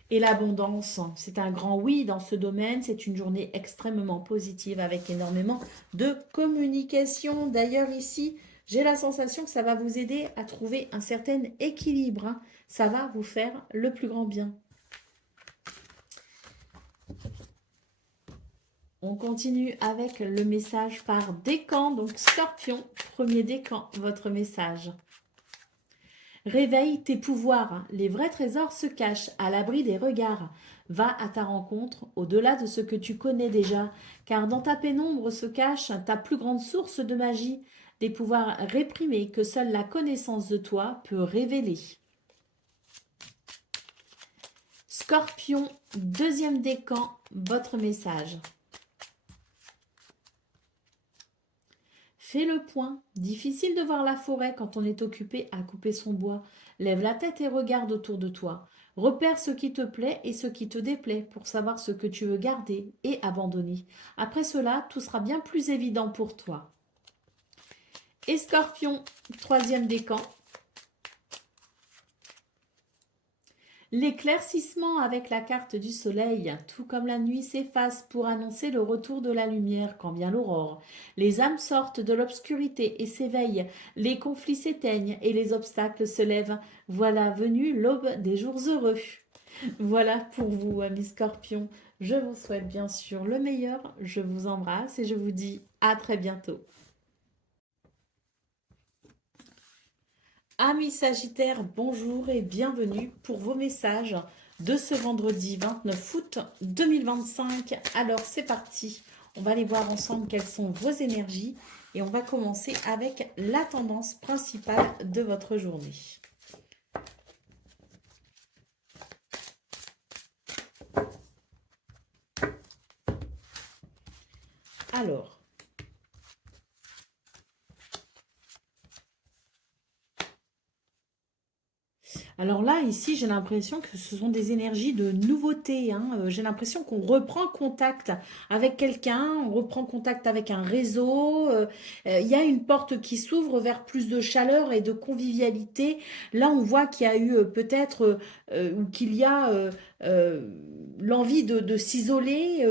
Et l'abondance, c'est un grand oui dans ce domaine. C'est une journée extrêmement positive avec énormément de communication. D'ailleurs ici, j'ai la sensation que ça va vous aider à trouver un certain équilibre. Ça va vous faire le plus grand bien. On continue avec le message par décan. Donc Scorpion, premier décan, votre message. Réveille tes pouvoirs, les vrais trésors se cachent à l'abri des regards. Va à ta rencontre, au-delà de ce que tu connais déjà, car dans ta pénombre se cache ta plus grande source de magie, des pouvoirs réprimés que seule la connaissance de toi peut révéler. Scorpion, deuxième décan, votre message. Fais le point. Difficile de voir la forêt quand on est occupé à couper son bois. Lève la tête et regarde autour de toi. Repère ce qui te plaît et ce qui te déplaît pour savoir ce que tu veux garder et abandonner. Après cela, tout sera bien plus évident pour toi. Et Scorpion, troisième décan. L'éclaircissement avec la carte du soleil, tout comme la nuit s'efface pour annoncer le retour de la lumière quand vient l'aurore. Les âmes sortent de l'obscurité et s'éveillent, les conflits s'éteignent et les obstacles se lèvent. Voilà venue l'aube des jours heureux. Voilà pour vous, amis Scorpions. Je vous souhaite bien sûr le meilleur, je vous embrasse et je vous dis à très bientôt. Amis Sagittaires, bonjour et bienvenue pour vos messages de ce vendredi 29 août 2025. Alors c'est parti, on va aller voir ensemble quelles sont vos énergies et on va commencer avec la tendance principale de votre journée. Alors là, ici, j'ai l'impression que ce sont des énergies de nouveauté. J'ai l'impression qu'on reprend contact avec quelqu'un, on reprend contact avec un réseau. Il y a une porte qui s'ouvre vers plus de chaleur et de convivialité. Là, on voit qu'il y a eu peut-être, ou qu'il y a l'envie de s'isoler.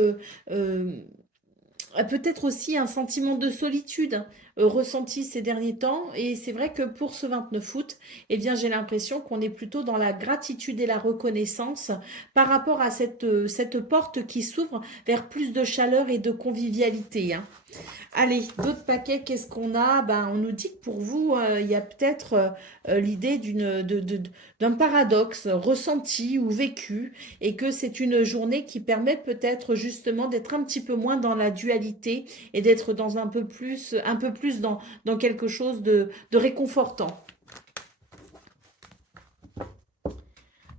Peut-être aussi un sentiment de solitude ressenti ces derniers temps. Et c'est vrai que pour ce 29 août, eh bien, j'ai l'impression qu'on est plutôt dans la gratitude et la reconnaissance par rapport à cette porte qui s'ouvre vers plus de chaleur et de convivialité. Allez, d'autres paquets, qu'est-ce qu'on a? On nous dit que pour vous, il y a peut-être l'idée d'un paradoxe ressenti ou vécu et que c'est une journée qui permet peut-être justement d'être un petit peu moins dans la dualité et d'être dans un peu plus dans quelque chose de réconfortant.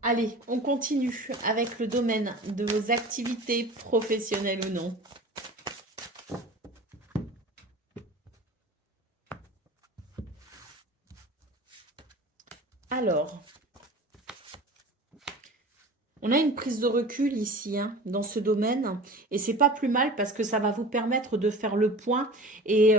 Allez, on continue avec le domaine de vos activités professionnelles ou non. Alors, on a une prise de recul ici, dans ce domaine, et c'est pas plus mal parce que ça va vous permettre de faire le point et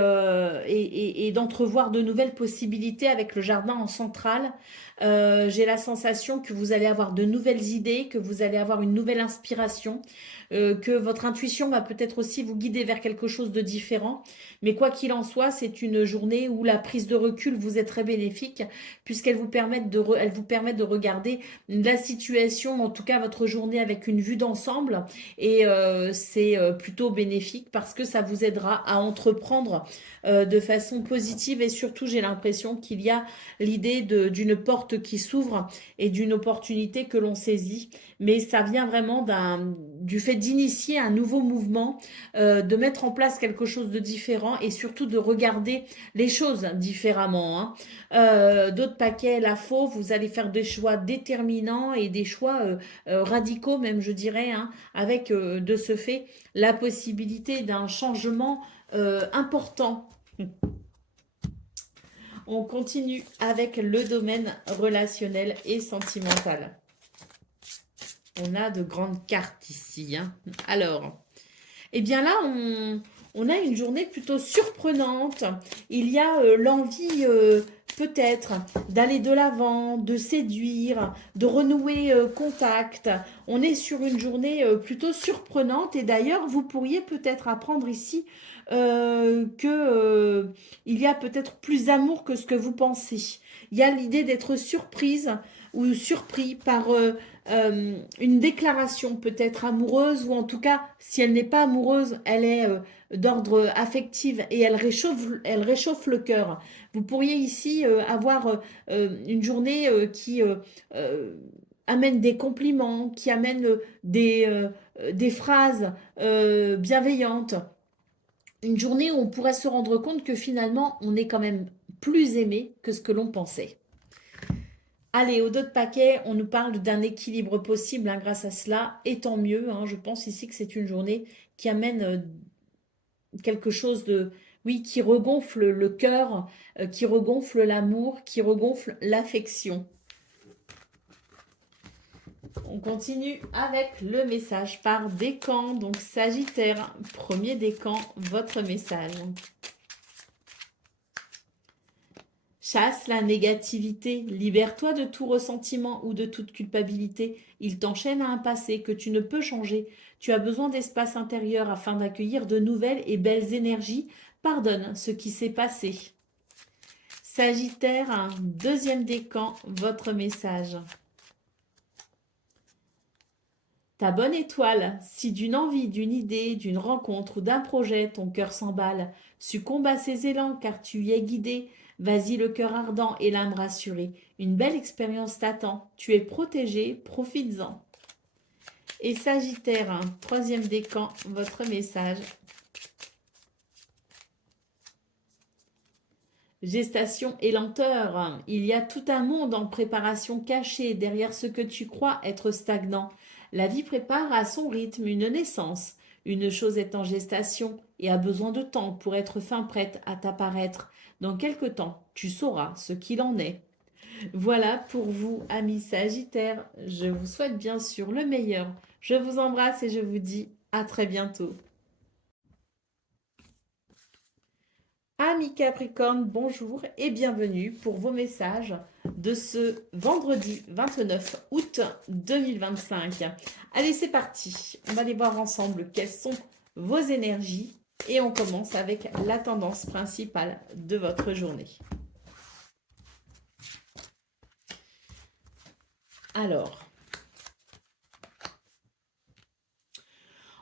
d'entrevoir de nouvelles possibilités avec le jardin en centrale. J'ai la sensation que vous allez avoir de nouvelles idées, que vous allez avoir une nouvelle inspiration, que votre intuition va peut-être aussi vous guider vers quelque chose de différent. Mais quoi qu'il en soit, c'est une journée où la prise de recul vous est très bénéfique puisqu'elle vous permet elle vous permet de regarder la situation, en tout cas votre journée avec une vue d'ensemble. Et c'est plutôt bénéfique parce que ça vous aidera à entreprendre de façon positive. Et surtout, j'ai l'impression qu'il y a l'idée d'une porte qui s'ouvre et d'une opportunité que l'on saisit. Mais ça vient vraiment du fait d'initier un nouveau mouvement, de mettre en place quelque chose de différent et surtout de regarder les choses différemment, hein. D'autres paquets, la faux, vous allez faire des choix déterminants et des choix radicaux même, je dirais, hein, avec de ce fait la possibilité d'un changement important. On continue avec le domaine relationnel et sentimental. On a de grandes cartes ici, hein. Alors, eh bien là, on a une journée plutôt surprenante. Il y a l'envie peut-être d'aller de l'avant, de séduire, de renouer contact. On est sur une journée plutôt surprenante et d'ailleurs, vous pourriez peut-être apprendre ici il y a peut-être plus d'amour que ce que vous pensez. Il y a l'idée d'être surprise ou surpris par une déclaration peut-être amoureuse ou en tout cas, si elle n'est pas amoureuse, elle est d'ordre affectif et elle réchauffe le cœur. Vous pourriez ici avoir une journée qui amène des compliments, qui amène des phrases bienveillantes. Une journée où on pourrait se rendre compte que finalement, on est quand même plus aimé que ce que l'on pensait. Allez, au dos de paquet, on nous parle d'un équilibre possible hein, grâce à cela, et tant mieux. Hein, je pense ici que c'est une journée qui amène quelque chose de, oui, qui regonfle le cœur, qui regonfle l'amour, qui regonfle l'affection. On continue avec le message par décan, donc Sagittaire, premier décan, votre message. Chasse la négativité, libère-toi de tout ressentiment ou de toute culpabilité. Il t'enchaîne à un passé que tu ne peux changer. Tu as besoin d'espace intérieur afin d'accueillir de nouvelles et belles énergies. Pardonne ce qui s'est passé. Sagittaire, un deuxième décan, votre message. Ta bonne étoile, si d'une envie, d'une idée, d'une rencontre ou d'un projet, ton cœur s'emballe, succombe à ses élans car tu y es guidé. Vas-y le cœur ardent et l'âme rassurée. Une belle expérience t'attend. Tu es protégé, profites-en. Et Sagittaire, un troisième décan, votre message. Gestation et lenteur. Il y a tout un monde en préparation cachée derrière ce que tu crois être stagnant. La vie prépare à son rythme une naissance. Une chose est en gestation et a besoin de temps pour être fin prête à t'apparaître. Dans quelque temps, tu sauras ce qu'il en est. Voilà pour vous, amis Sagittaires. Je vous souhaite bien sûr le meilleur. Je vous embrasse et je vous dis à très bientôt. Amis Capricorne, bonjour et bienvenue pour vos messages de ce vendredi 29 août 2025. Allez, c'est parti. On va aller voir ensemble quelles sont vos énergies et on commence avec la tendance principale de votre journée. Alors,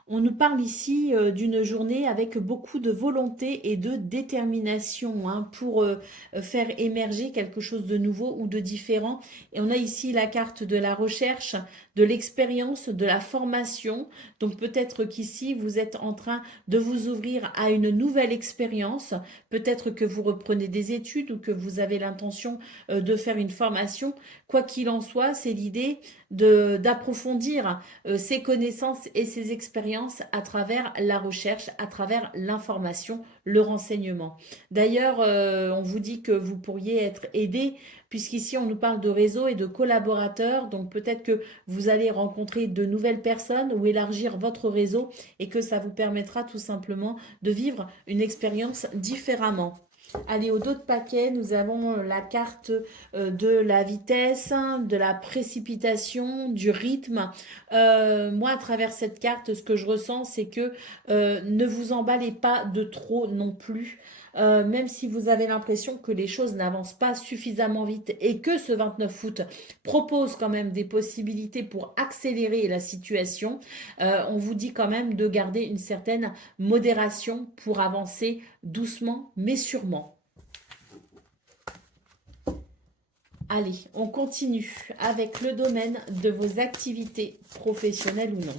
on nous parle ici d'une journée avec beaucoup de volonté et de détermination hein, pour faire émerger quelque chose de nouveau ou de différent. Et on a ici la carte de la recherche, de l'expérience, de la formation. Donc peut-être qu'ici, vous êtes en train de vous ouvrir à une nouvelle expérience. Peut-être que vous reprenez des études ou que vous avez l'intention de faire une formation. Quoi qu'il en soit, c'est l'idée d'approfondir ses connaissances et ses expériences à travers la recherche, à travers l'information, le renseignement. D'ailleurs, on vous dit que vous pourriez être aidé puisqu'ici on nous parle de réseau et de collaborateurs, donc peut-être que vous allez rencontrer de nouvelles personnes ou élargir votre réseau et que ça vous permettra tout simplement de vivre une expérience différemment. Allez, au dos de paquet, nous avons la carte de la vitesse, hein, de la précipitation, du rythme. Moi, à travers cette carte, ce que je ressens, c'est que ne vous emballez pas de trop non plus. Même si vous avez l'impression que les choses n'avancent pas suffisamment vite et que ce 29 août propose quand même des possibilités pour accélérer la situation, on vous dit quand même de garder une certaine modération pour avancer doucement mais sûrement. Allez, on continue avec le domaine de vos activités professionnelles ou non.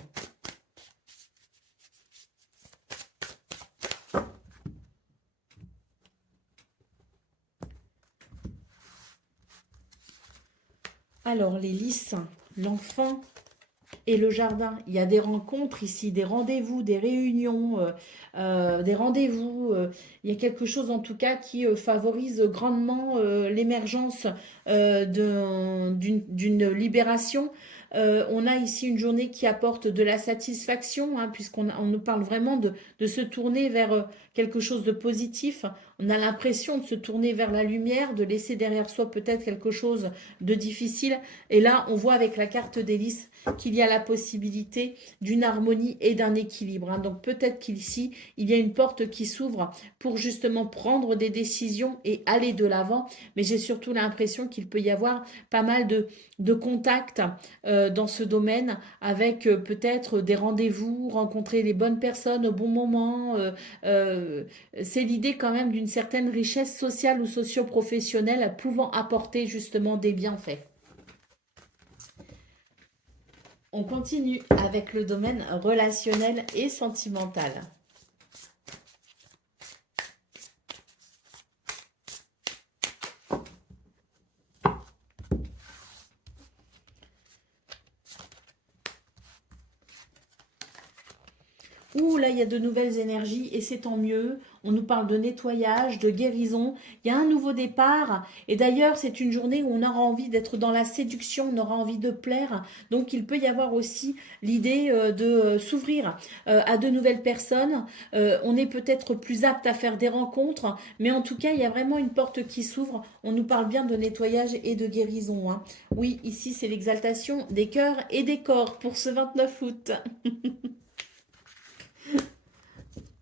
Alors, les lys, l'enfant et le jardin. Il y a des rencontres ici, des rendez-vous, des réunions, des rendez-vous. Il y a quelque chose en tout cas qui favorise grandement l'émergence d'une libération. On a ici une journée qui apporte de la satisfaction, hein, puisqu'on nous parle vraiment de se tourner vers quelque chose de positif. On a l'impression de se tourner vers la lumière, de laisser derrière soi peut-être quelque chose de difficile. Et là, on voit avec la carte des lys qu'il y a la possibilité d'une harmonie et d'un équilibre, hein. Donc peut-être qu'ici, il y a une porte qui s'ouvre pour justement prendre des décisions et aller de l'avant. Mais j'ai surtout l'impression qu'il peut y avoir pas mal de contacts dans ce domaine avec peut-être des rendez-vous, rencontrer les bonnes personnes au bon moment. C'est l'idée quand même d'une certaine richesse sociale ou socio-professionnelle pouvant apporter justement des bienfaits. On continue avec le domaine relationnel et sentimental. Ouh, là, il y a de nouvelles énergies et c'est tant mieux. On nous parle de nettoyage, de guérison. Il y a un nouveau départ. Et d'ailleurs, c'est une journée où on aura envie d'être dans la séduction, on aura envie de plaire. Donc, il peut y avoir aussi l'idée de s'ouvrir à de nouvelles personnes. On est peut-être plus apte à faire des rencontres. Mais en tout cas, il y a vraiment une porte qui s'ouvre. On nous parle bien de nettoyage et de guérison, hein. Oui, ici, c'est l'exaltation des cœurs et des corps pour ce 29 août.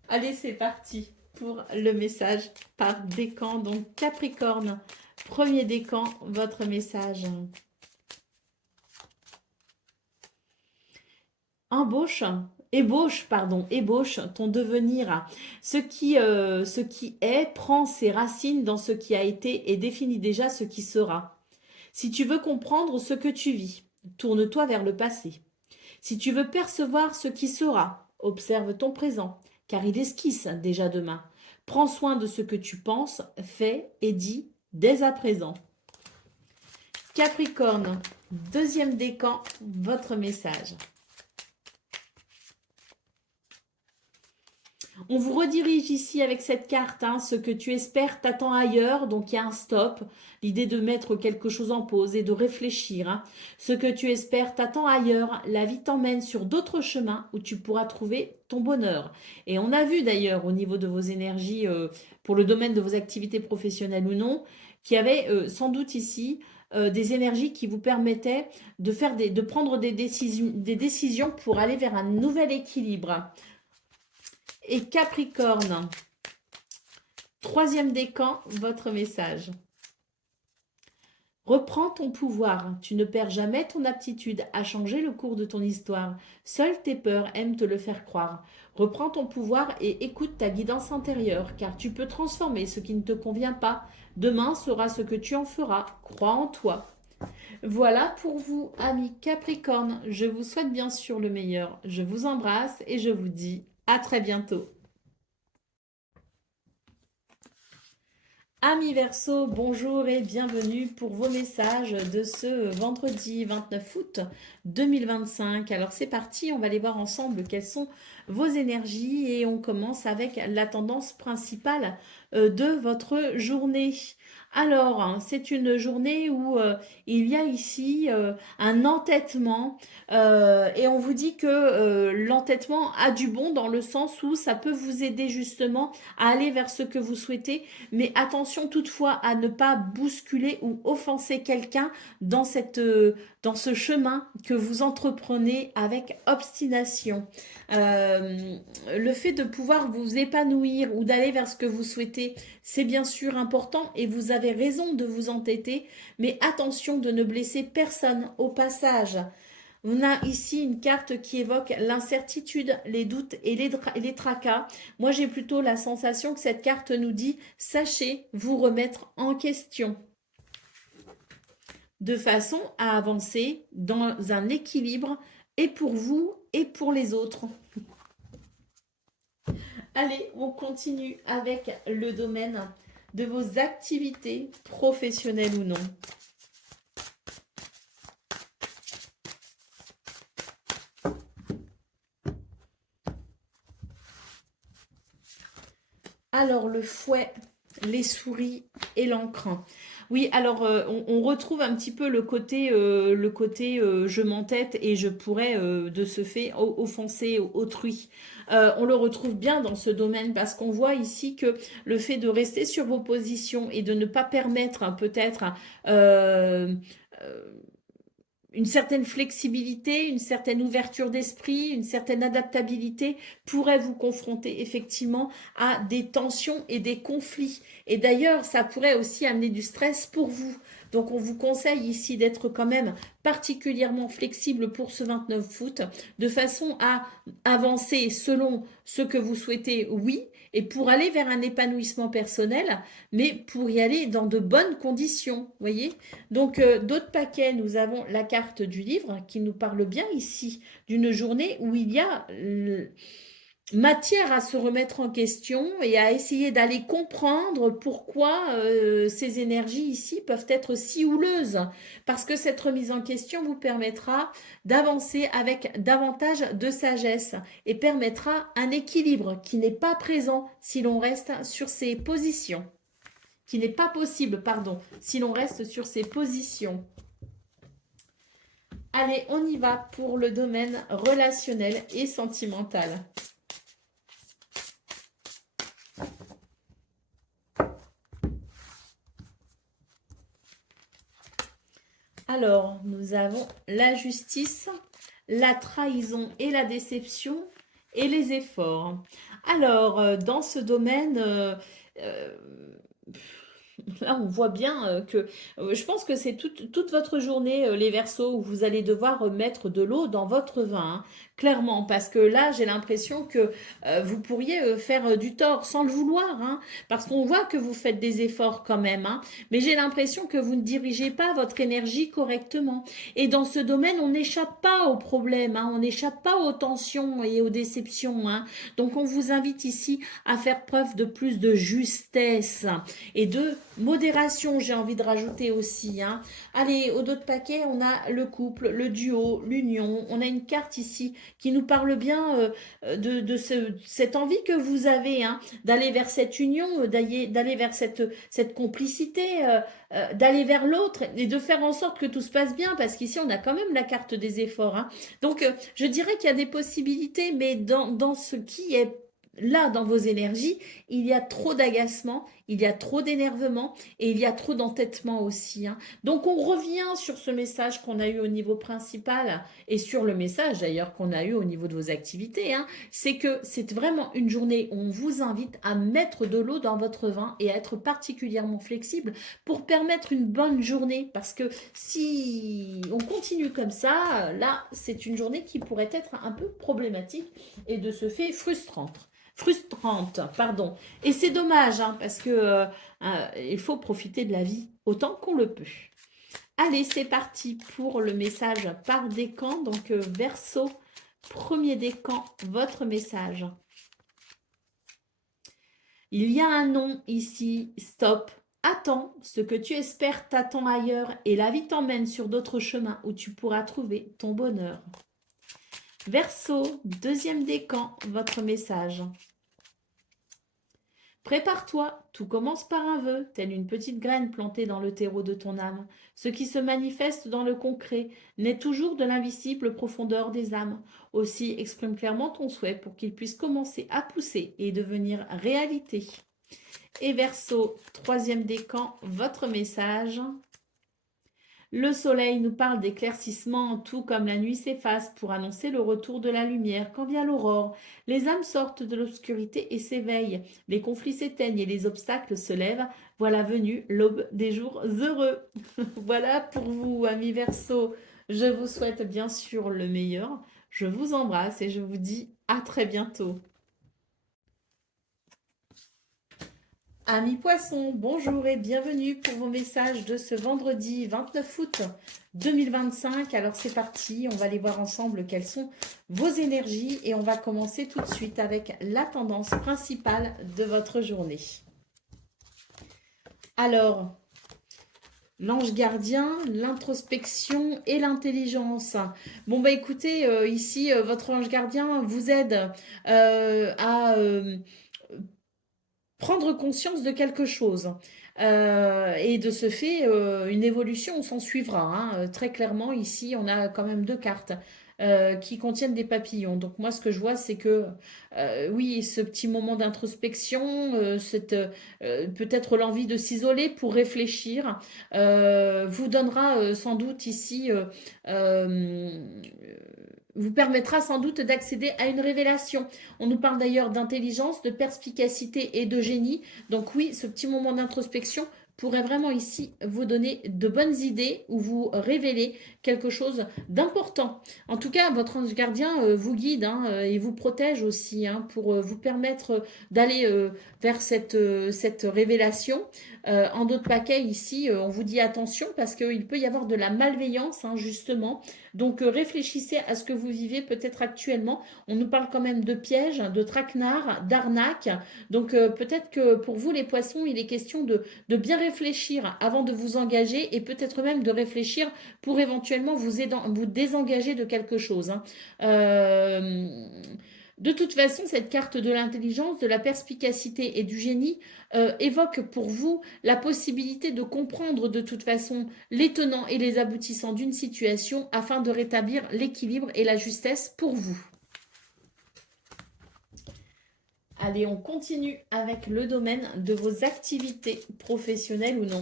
Allez, c'est parti pour le message par décan. Donc, Capricorne, premier décan, votre message. Ébauche ton devenir. Ce qui est prend ses racines dans ce qui a été et définit déjà ce qui sera. Si tu veux comprendre ce que tu vis, tourne-toi vers le passé. Si tu veux percevoir ce qui sera, observe ton présent, car il esquisse déjà demain. Prends soin de ce que tu penses, fais et dis dès à présent. Capricorne, deuxième décan, votre message. On vous redirige ici avec cette carte, hein, ce que tu espères t'attend ailleurs, donc il y a un stop, l'idée de mettre quelque chose en pause et de réfléchir, hein. Ce que tu espères t'attend ailleurs, la vie t'emmène sur d'autres chemins où tu pourras trouver ton bonheur. Et on a vu d'ailleurs au niveau de vos énergies, pour le domaine de vos activités professionnelles ou non, qu'il y avait sans doute ici des énergies qui vous permettaient de prendre des décisions pour aller vers un nouvel équilibre. Et Capricorne, troisième décan, votre message. Reprends ton pouvoir, tu ne perds jamais ton aptitude à changer le cours de ton histoire. Seules tes peurs aiment te le faire croire. Reprends ton pouvoir et écoute ta guidance intérieure, car tu peux transformer ce qui ne te convient pas. Demain sera ce que tu en feras. Crois en toi. Voilà pour vous, amis Capricorne. Je vous souhaite bien sûr le meilleur. Je vous embrasse et je vous dis à très bientôt. Amis Verseau, bonjour et bienvenue pour vos messages de ce vendredi 29 août 2025. Alors c'est parti, on va aller voir ensemble quelles sont vos énergies et on commence avec la tendance principale de votre journée. Alors, hein, c'est une journée où il y a ici un entêtement et on vous dit que l'entêtement a du bon dans le sens où ça peut vous aider justement à aller vers ce que vous souhaitez, mais attention toutefois à ne pas bousculer ou offenser quelqu'un dans dans ce chemin que vous entreprenez avec obstination. Euh, le fait de pouvoir vous épanouir ou d'aller vers ce que vous souhaitez, c'est bien sûr important et vous avez raison de vous entêter, mais attention de ne blesser personne au passage. On a ici une carte qui évoque l'incertitude, les doutes et les tracas. Moi, j'ai plutôt la sensation que cette carte nous dit, sachez vous remettre en question de façon à avancer dans un équilibre et pour vous et pour les autres. Allez, on continue avec le domaine de vos activités professionnelles ou non. Alors, le fouet, les souris et l'encre. Oui, alors on retrouve un petit peu le côté je m'entête et je pourrais de ce fait offenser autrui. On le retrouve bien dans ce domaine parce qu'on voit ici que le fait de rester sur vos positions et de ne pas permettre peut-être euh, euh, une certaine flexibilité, une certaine ouverture d'esprit, une certaine adaptabilité pourrait vous confronter effectivement à des tensions et des conflits. Et d'ailleurs, ça pourrait aussi amener du stress pour vous. Donc, on vous conseille ici d'être quand même particulièrement flexible pour ce 29 août, de façon à avancer selon ce que vous souhaitez, oui, et pour aller vers un épanouissement personnel, mais pour y aller dans de bonnes conditions, voyez. Donc, d'autres paquets, nous avons la carte du livre qui nous parle bien ici d'une journée où il y a matière à se remettre en question et à essayer d'aller comprendre pourquoi ces énergies ici peuvent être si houleuses. Parce que cette remise en question vous permettra d'avancer avec davantage de sagesse et permettra un équilibre qui n'est pas présent si l'on reste sur ses positions. Qui n'est pas possible, pardon, si l'on reste sur ses positions. Allez, on y va pour le domaine relationnel et sentimental. Alors, nous avons la justice, la trahison et la déception et les efforts. Alors, dans ce domaine, euh, là, on voit bien que je pense que c'est toute votre journée, les Verseaux, où vous allez devoir mettre de l'eau dans votre vin, hein, clairement, parce que là, j'ai l'impression que vous pourriez faire du tort sans le vouloir, hein, parce qu'on voit que vous faites des efforts quand même, hein, mais j'ai l'impression que vous ne dirigez pas votre énergie correctement. Et dans ce domaine, on n'échappe pas aux problèmes, hein, on n'échappe pas aux tensions et aux déceptions, hein. Donc, on vous invite ici à faire preuve de plus de justesse et de modération, j'ai envie de rajouter aussi, hein. Allez, au dos de paquet, on a le couple, le duo, l'union. On a une carte ici qui nous parle bien cette envie que vous avez, hein, d'aller vers cette union, d'aller vers cette complicité, d'aller vers l'autre et de faire en sorte que tout se passe bien, parce qu'ici, on a quand même la carte des efforts, hein. Donc, je dirais qu'il y a des possibilités, mais dans ce qui est là, dans vos énergies, il y a trop d'agacement, il y a trop d'énervement et il y a trop d'entêtement aussi, hein. Donc, on revient sur ce message qu'on a eu au niveau principal et sur le message d'ailleurs qu'on a eu au niveau de vos activités, hein. C'est que c'est vraiment une journée où on vous invite à mettre de l'eau dans votre vin et à être particulièrement flexible pour permettre une bonne journée. Parce que si on continue comme ça, là, c'est une journée qui pourrait être un peu problématique et de ce fait frustrante, pardon. Et c'est dommage, hein, parce que il faut profiter de la vie autant qu'on le peut. Allez, c'est parti pour le message par décan. Donc, Verseau, premier décan, votre message. Il y a un non ici, stop. Attends, ce que tu espères t'attend ailleurs et la vie t'emmène sur d'autres chemins où tu pourras trouver ton bonheur. Verseau, deuxième décan, votre message. Prépare-toi, tout commence par un vœu, telle une petite graine plantée dans le terreau de ton âme. Ce qui se manifeste dans le concret naît toujours de l'invisible profondeur des âmes. Aussi, exprime clairement ton souhait pour qu'il puisse commencer à pousser et devenir réalité. Et Verseau, troisième décan, votre message. Le soleil nous parle d'éclaircissement, tout comme la nuit s'efface pour annoncer le retour de la lumière. Quand vient l'aurore, les âmes sortent de l'obscurité et s'éveillent. Les conflits s'éteignent et les obstacles se lèvent. Voilà venue l'aube des jours heureux. Voilà pour vous, amis Verseau. Je vous souhaite bien sûr le meilleur. Je vous embrasse et je vous dis à très bientôt. Amis poissons, bonjour et bienvenue pour vos messages de ce vendredi 29 août 2025. Alors c'est parti, on va aller voir ensemble quelles sont vos énergies et on va commencer tout de suite avec la tendance principale de votre journée. Alors, l'ange gardien, l'introspection et l'intelligence. Bon bah écoutez, ici votre ange gardien vous aide à prendre conscience de quelque chose. Et de ce fait, une évolution s'en suivra, hein. Très clairement, ici, on a quand même deux cartes qui contiennent des papillons. Donc moi, ce que je vois, c'est que oui, ce petit moment d'introspection, peut-être l'envie de s'isoler pour réfléchir, vous donnera sans doute ici vous permettra sans doute d'accéder à une révélation. On nous parle d'ailleurs d'intelligence, de perspicacité et de génie. Donc oui, ce petit moment d'introspection pourrait vraiment ici vous donner de bonnes idées ou vous révéler quelque chose d'important. En tout cas, votre ange gardien vous guide et vous protège aussi pour vous permettre d'aller vers cette révélation. En d'autres paquets, ici, on vous dit attention parce qu'il peut y avoir de la malveillance, justement. Donc, réfléchissez à ce que vous vivez peut-être actuellement. On nous parle quand même de pièges, de traquenards, d'arnaques. Donc, peut-être que pour vous, les poissons, il est question de bien réfléchir avant de vous engager et peut-être même de réfléchir pour éventuellement vous désengager de quelque chose. De toute façon, cette carte de l'intelligence, de la perspicacité et du génie évoque pour vous la possibilité de comprendre de toute façon les tenants et les aboutissants d'une situation afin de rétablir l'équilibre et la justesse pour vous. Allez, on continue avec le domaine de vos activités professionnelles ou non.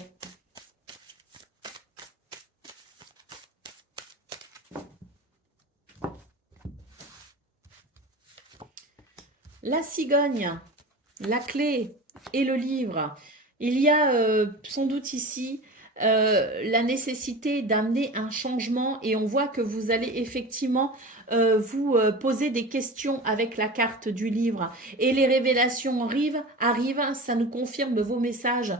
La cigogne, la clé et le livre. Il y a sans doute ici la nécessité d'amener un changement et on voit que vous allez effectivement vous poser des questions avec la carte du livre et les révélations arrivent, ça nous confirme vos messages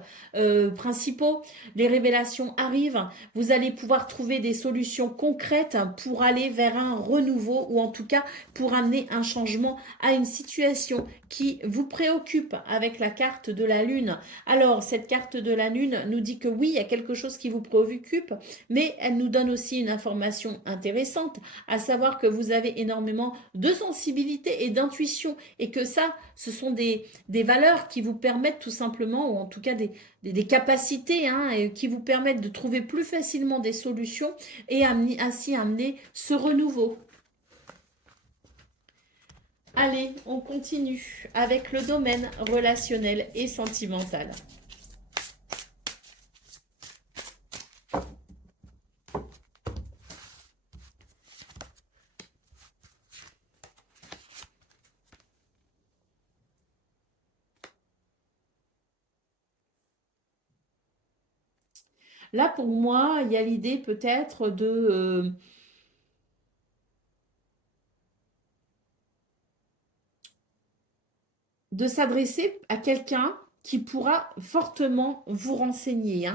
principaux, les révélations arrivent, vous allez pouvoir trouver des solutions concrètes pour aller vers un renouveau ou en tout cas pour amener un changement à une situation qui vous préoccupe avec la carte de la lune. Alors cette carte de la lune nous dit que oui, il y a quelque chose qui vous préoccupe, mais elle nous donne aussi une information intéressante, à savoir que vous avez énormément de sensibilité et d'intuition et que ça, ce sont des valeurs qui vous permettent tout simplement, ou en tout cas des capacités et qui vous permettent de trouver plus facilement des solutions et ainsi amener ce renouveau. Allez, on continue avec le domaine relationnel et sentimental. Là, pour moi, il y a l'idée peut-être de s'adresser à quelqu'un qui pourra fortement vous renseigner.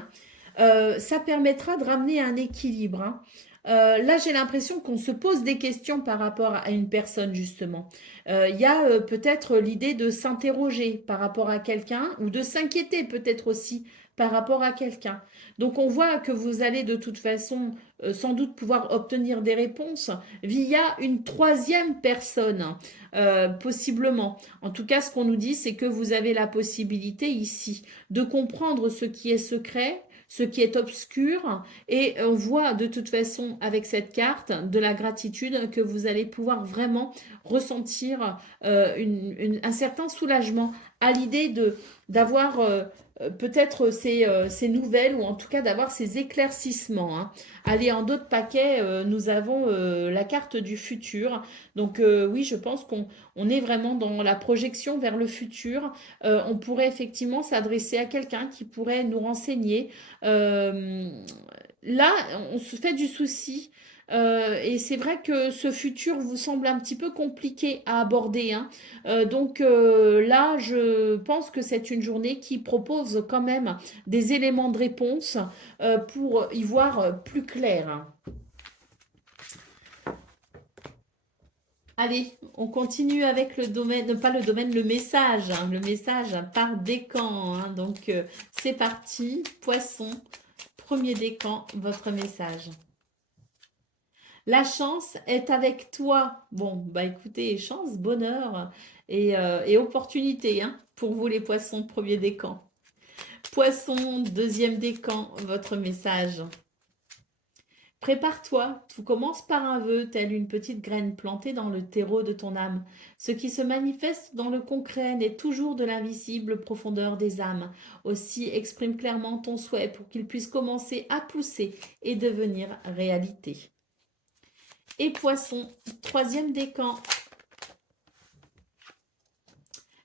Ça permettra de ramener un équilibre. Là, j'ai l'impression qu'on se pose des questions par rapport à une personne, justement. Il y a peut-être l'idée de s'interroger par rapport à quelqu'un ou de s'inquiéter peut-être aussi par rapport à quelqu'un. Donc, on voit que vous allez de toute façon sans doute pouvoir obtenir des réponses via une troisième personne, possiblement. En tout cas, ce qu'on nous dit, c'est que vous avez la possibilité ici de comprendre ce qui est secret, ce qui est obscur, et on voit de toute façon avec cette carte de la gratitude que vous allez pouvoir vraiment ressentir un certain soulagement à l'idée d'avoir peut-être ces nouvelles ou en tout cas d'avoir ces éclaircissements. Hein. Allez, en d'autres paquets, nous avons la carte du futur. Donc oui, je pense qu'on est vraiment dans la projection vers le futur. On pourrait effectivement s'adresser à quelqu'un qui pourrait nous renseigner. Euh, Là, on se fait du souci. Et c'est vrai que ce futur vous semble un petit peu compliqué à aborder. Hein. Donc là, je pense que c'est une journée qui propose quand même des éléments de réponse pour y voir plus clair. Allez, on continue avec le domaine, pas le domaine, le message. Hein, le message par décan. Hein. Donc c'est parti, poisson, premier décan, votre message. La chance est avec toi. Bon, bah écoutez, chance, bonheur et opportunité hein, pour vous les poissons, premier décan. Poisson, deuxième décan, votre message. Prépare-toi, tout commence par un vœu, telle une petite graine plantée dans le terreau de ton âme. Ce qui se manifeste dans le concret n'est toujours de l'invisible profondeur des âmes. Aussi exprime clairement ton souhait pour qu'il puisse commencer à pousser et devenir réalité. Et poisson, troisième décan.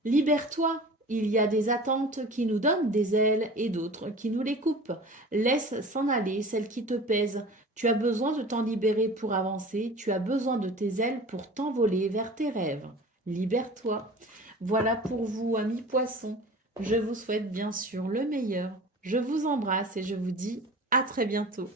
Libère-toi. Il y a des attentes qui nous donnent des ailes et d'autres qui nous les coupent. Laisse s'en aller celles qui te pèsent. Tu as besoin de t'en libérer pour avancer. Tu as besoin de tes ailes pour t'envoler vers tes rêves. Libère-toi. Voilà pour vous, amis poissons. Je vous souhaite bien sûr le meilleur. Je vous embrasse et je vous dis à très bientôt.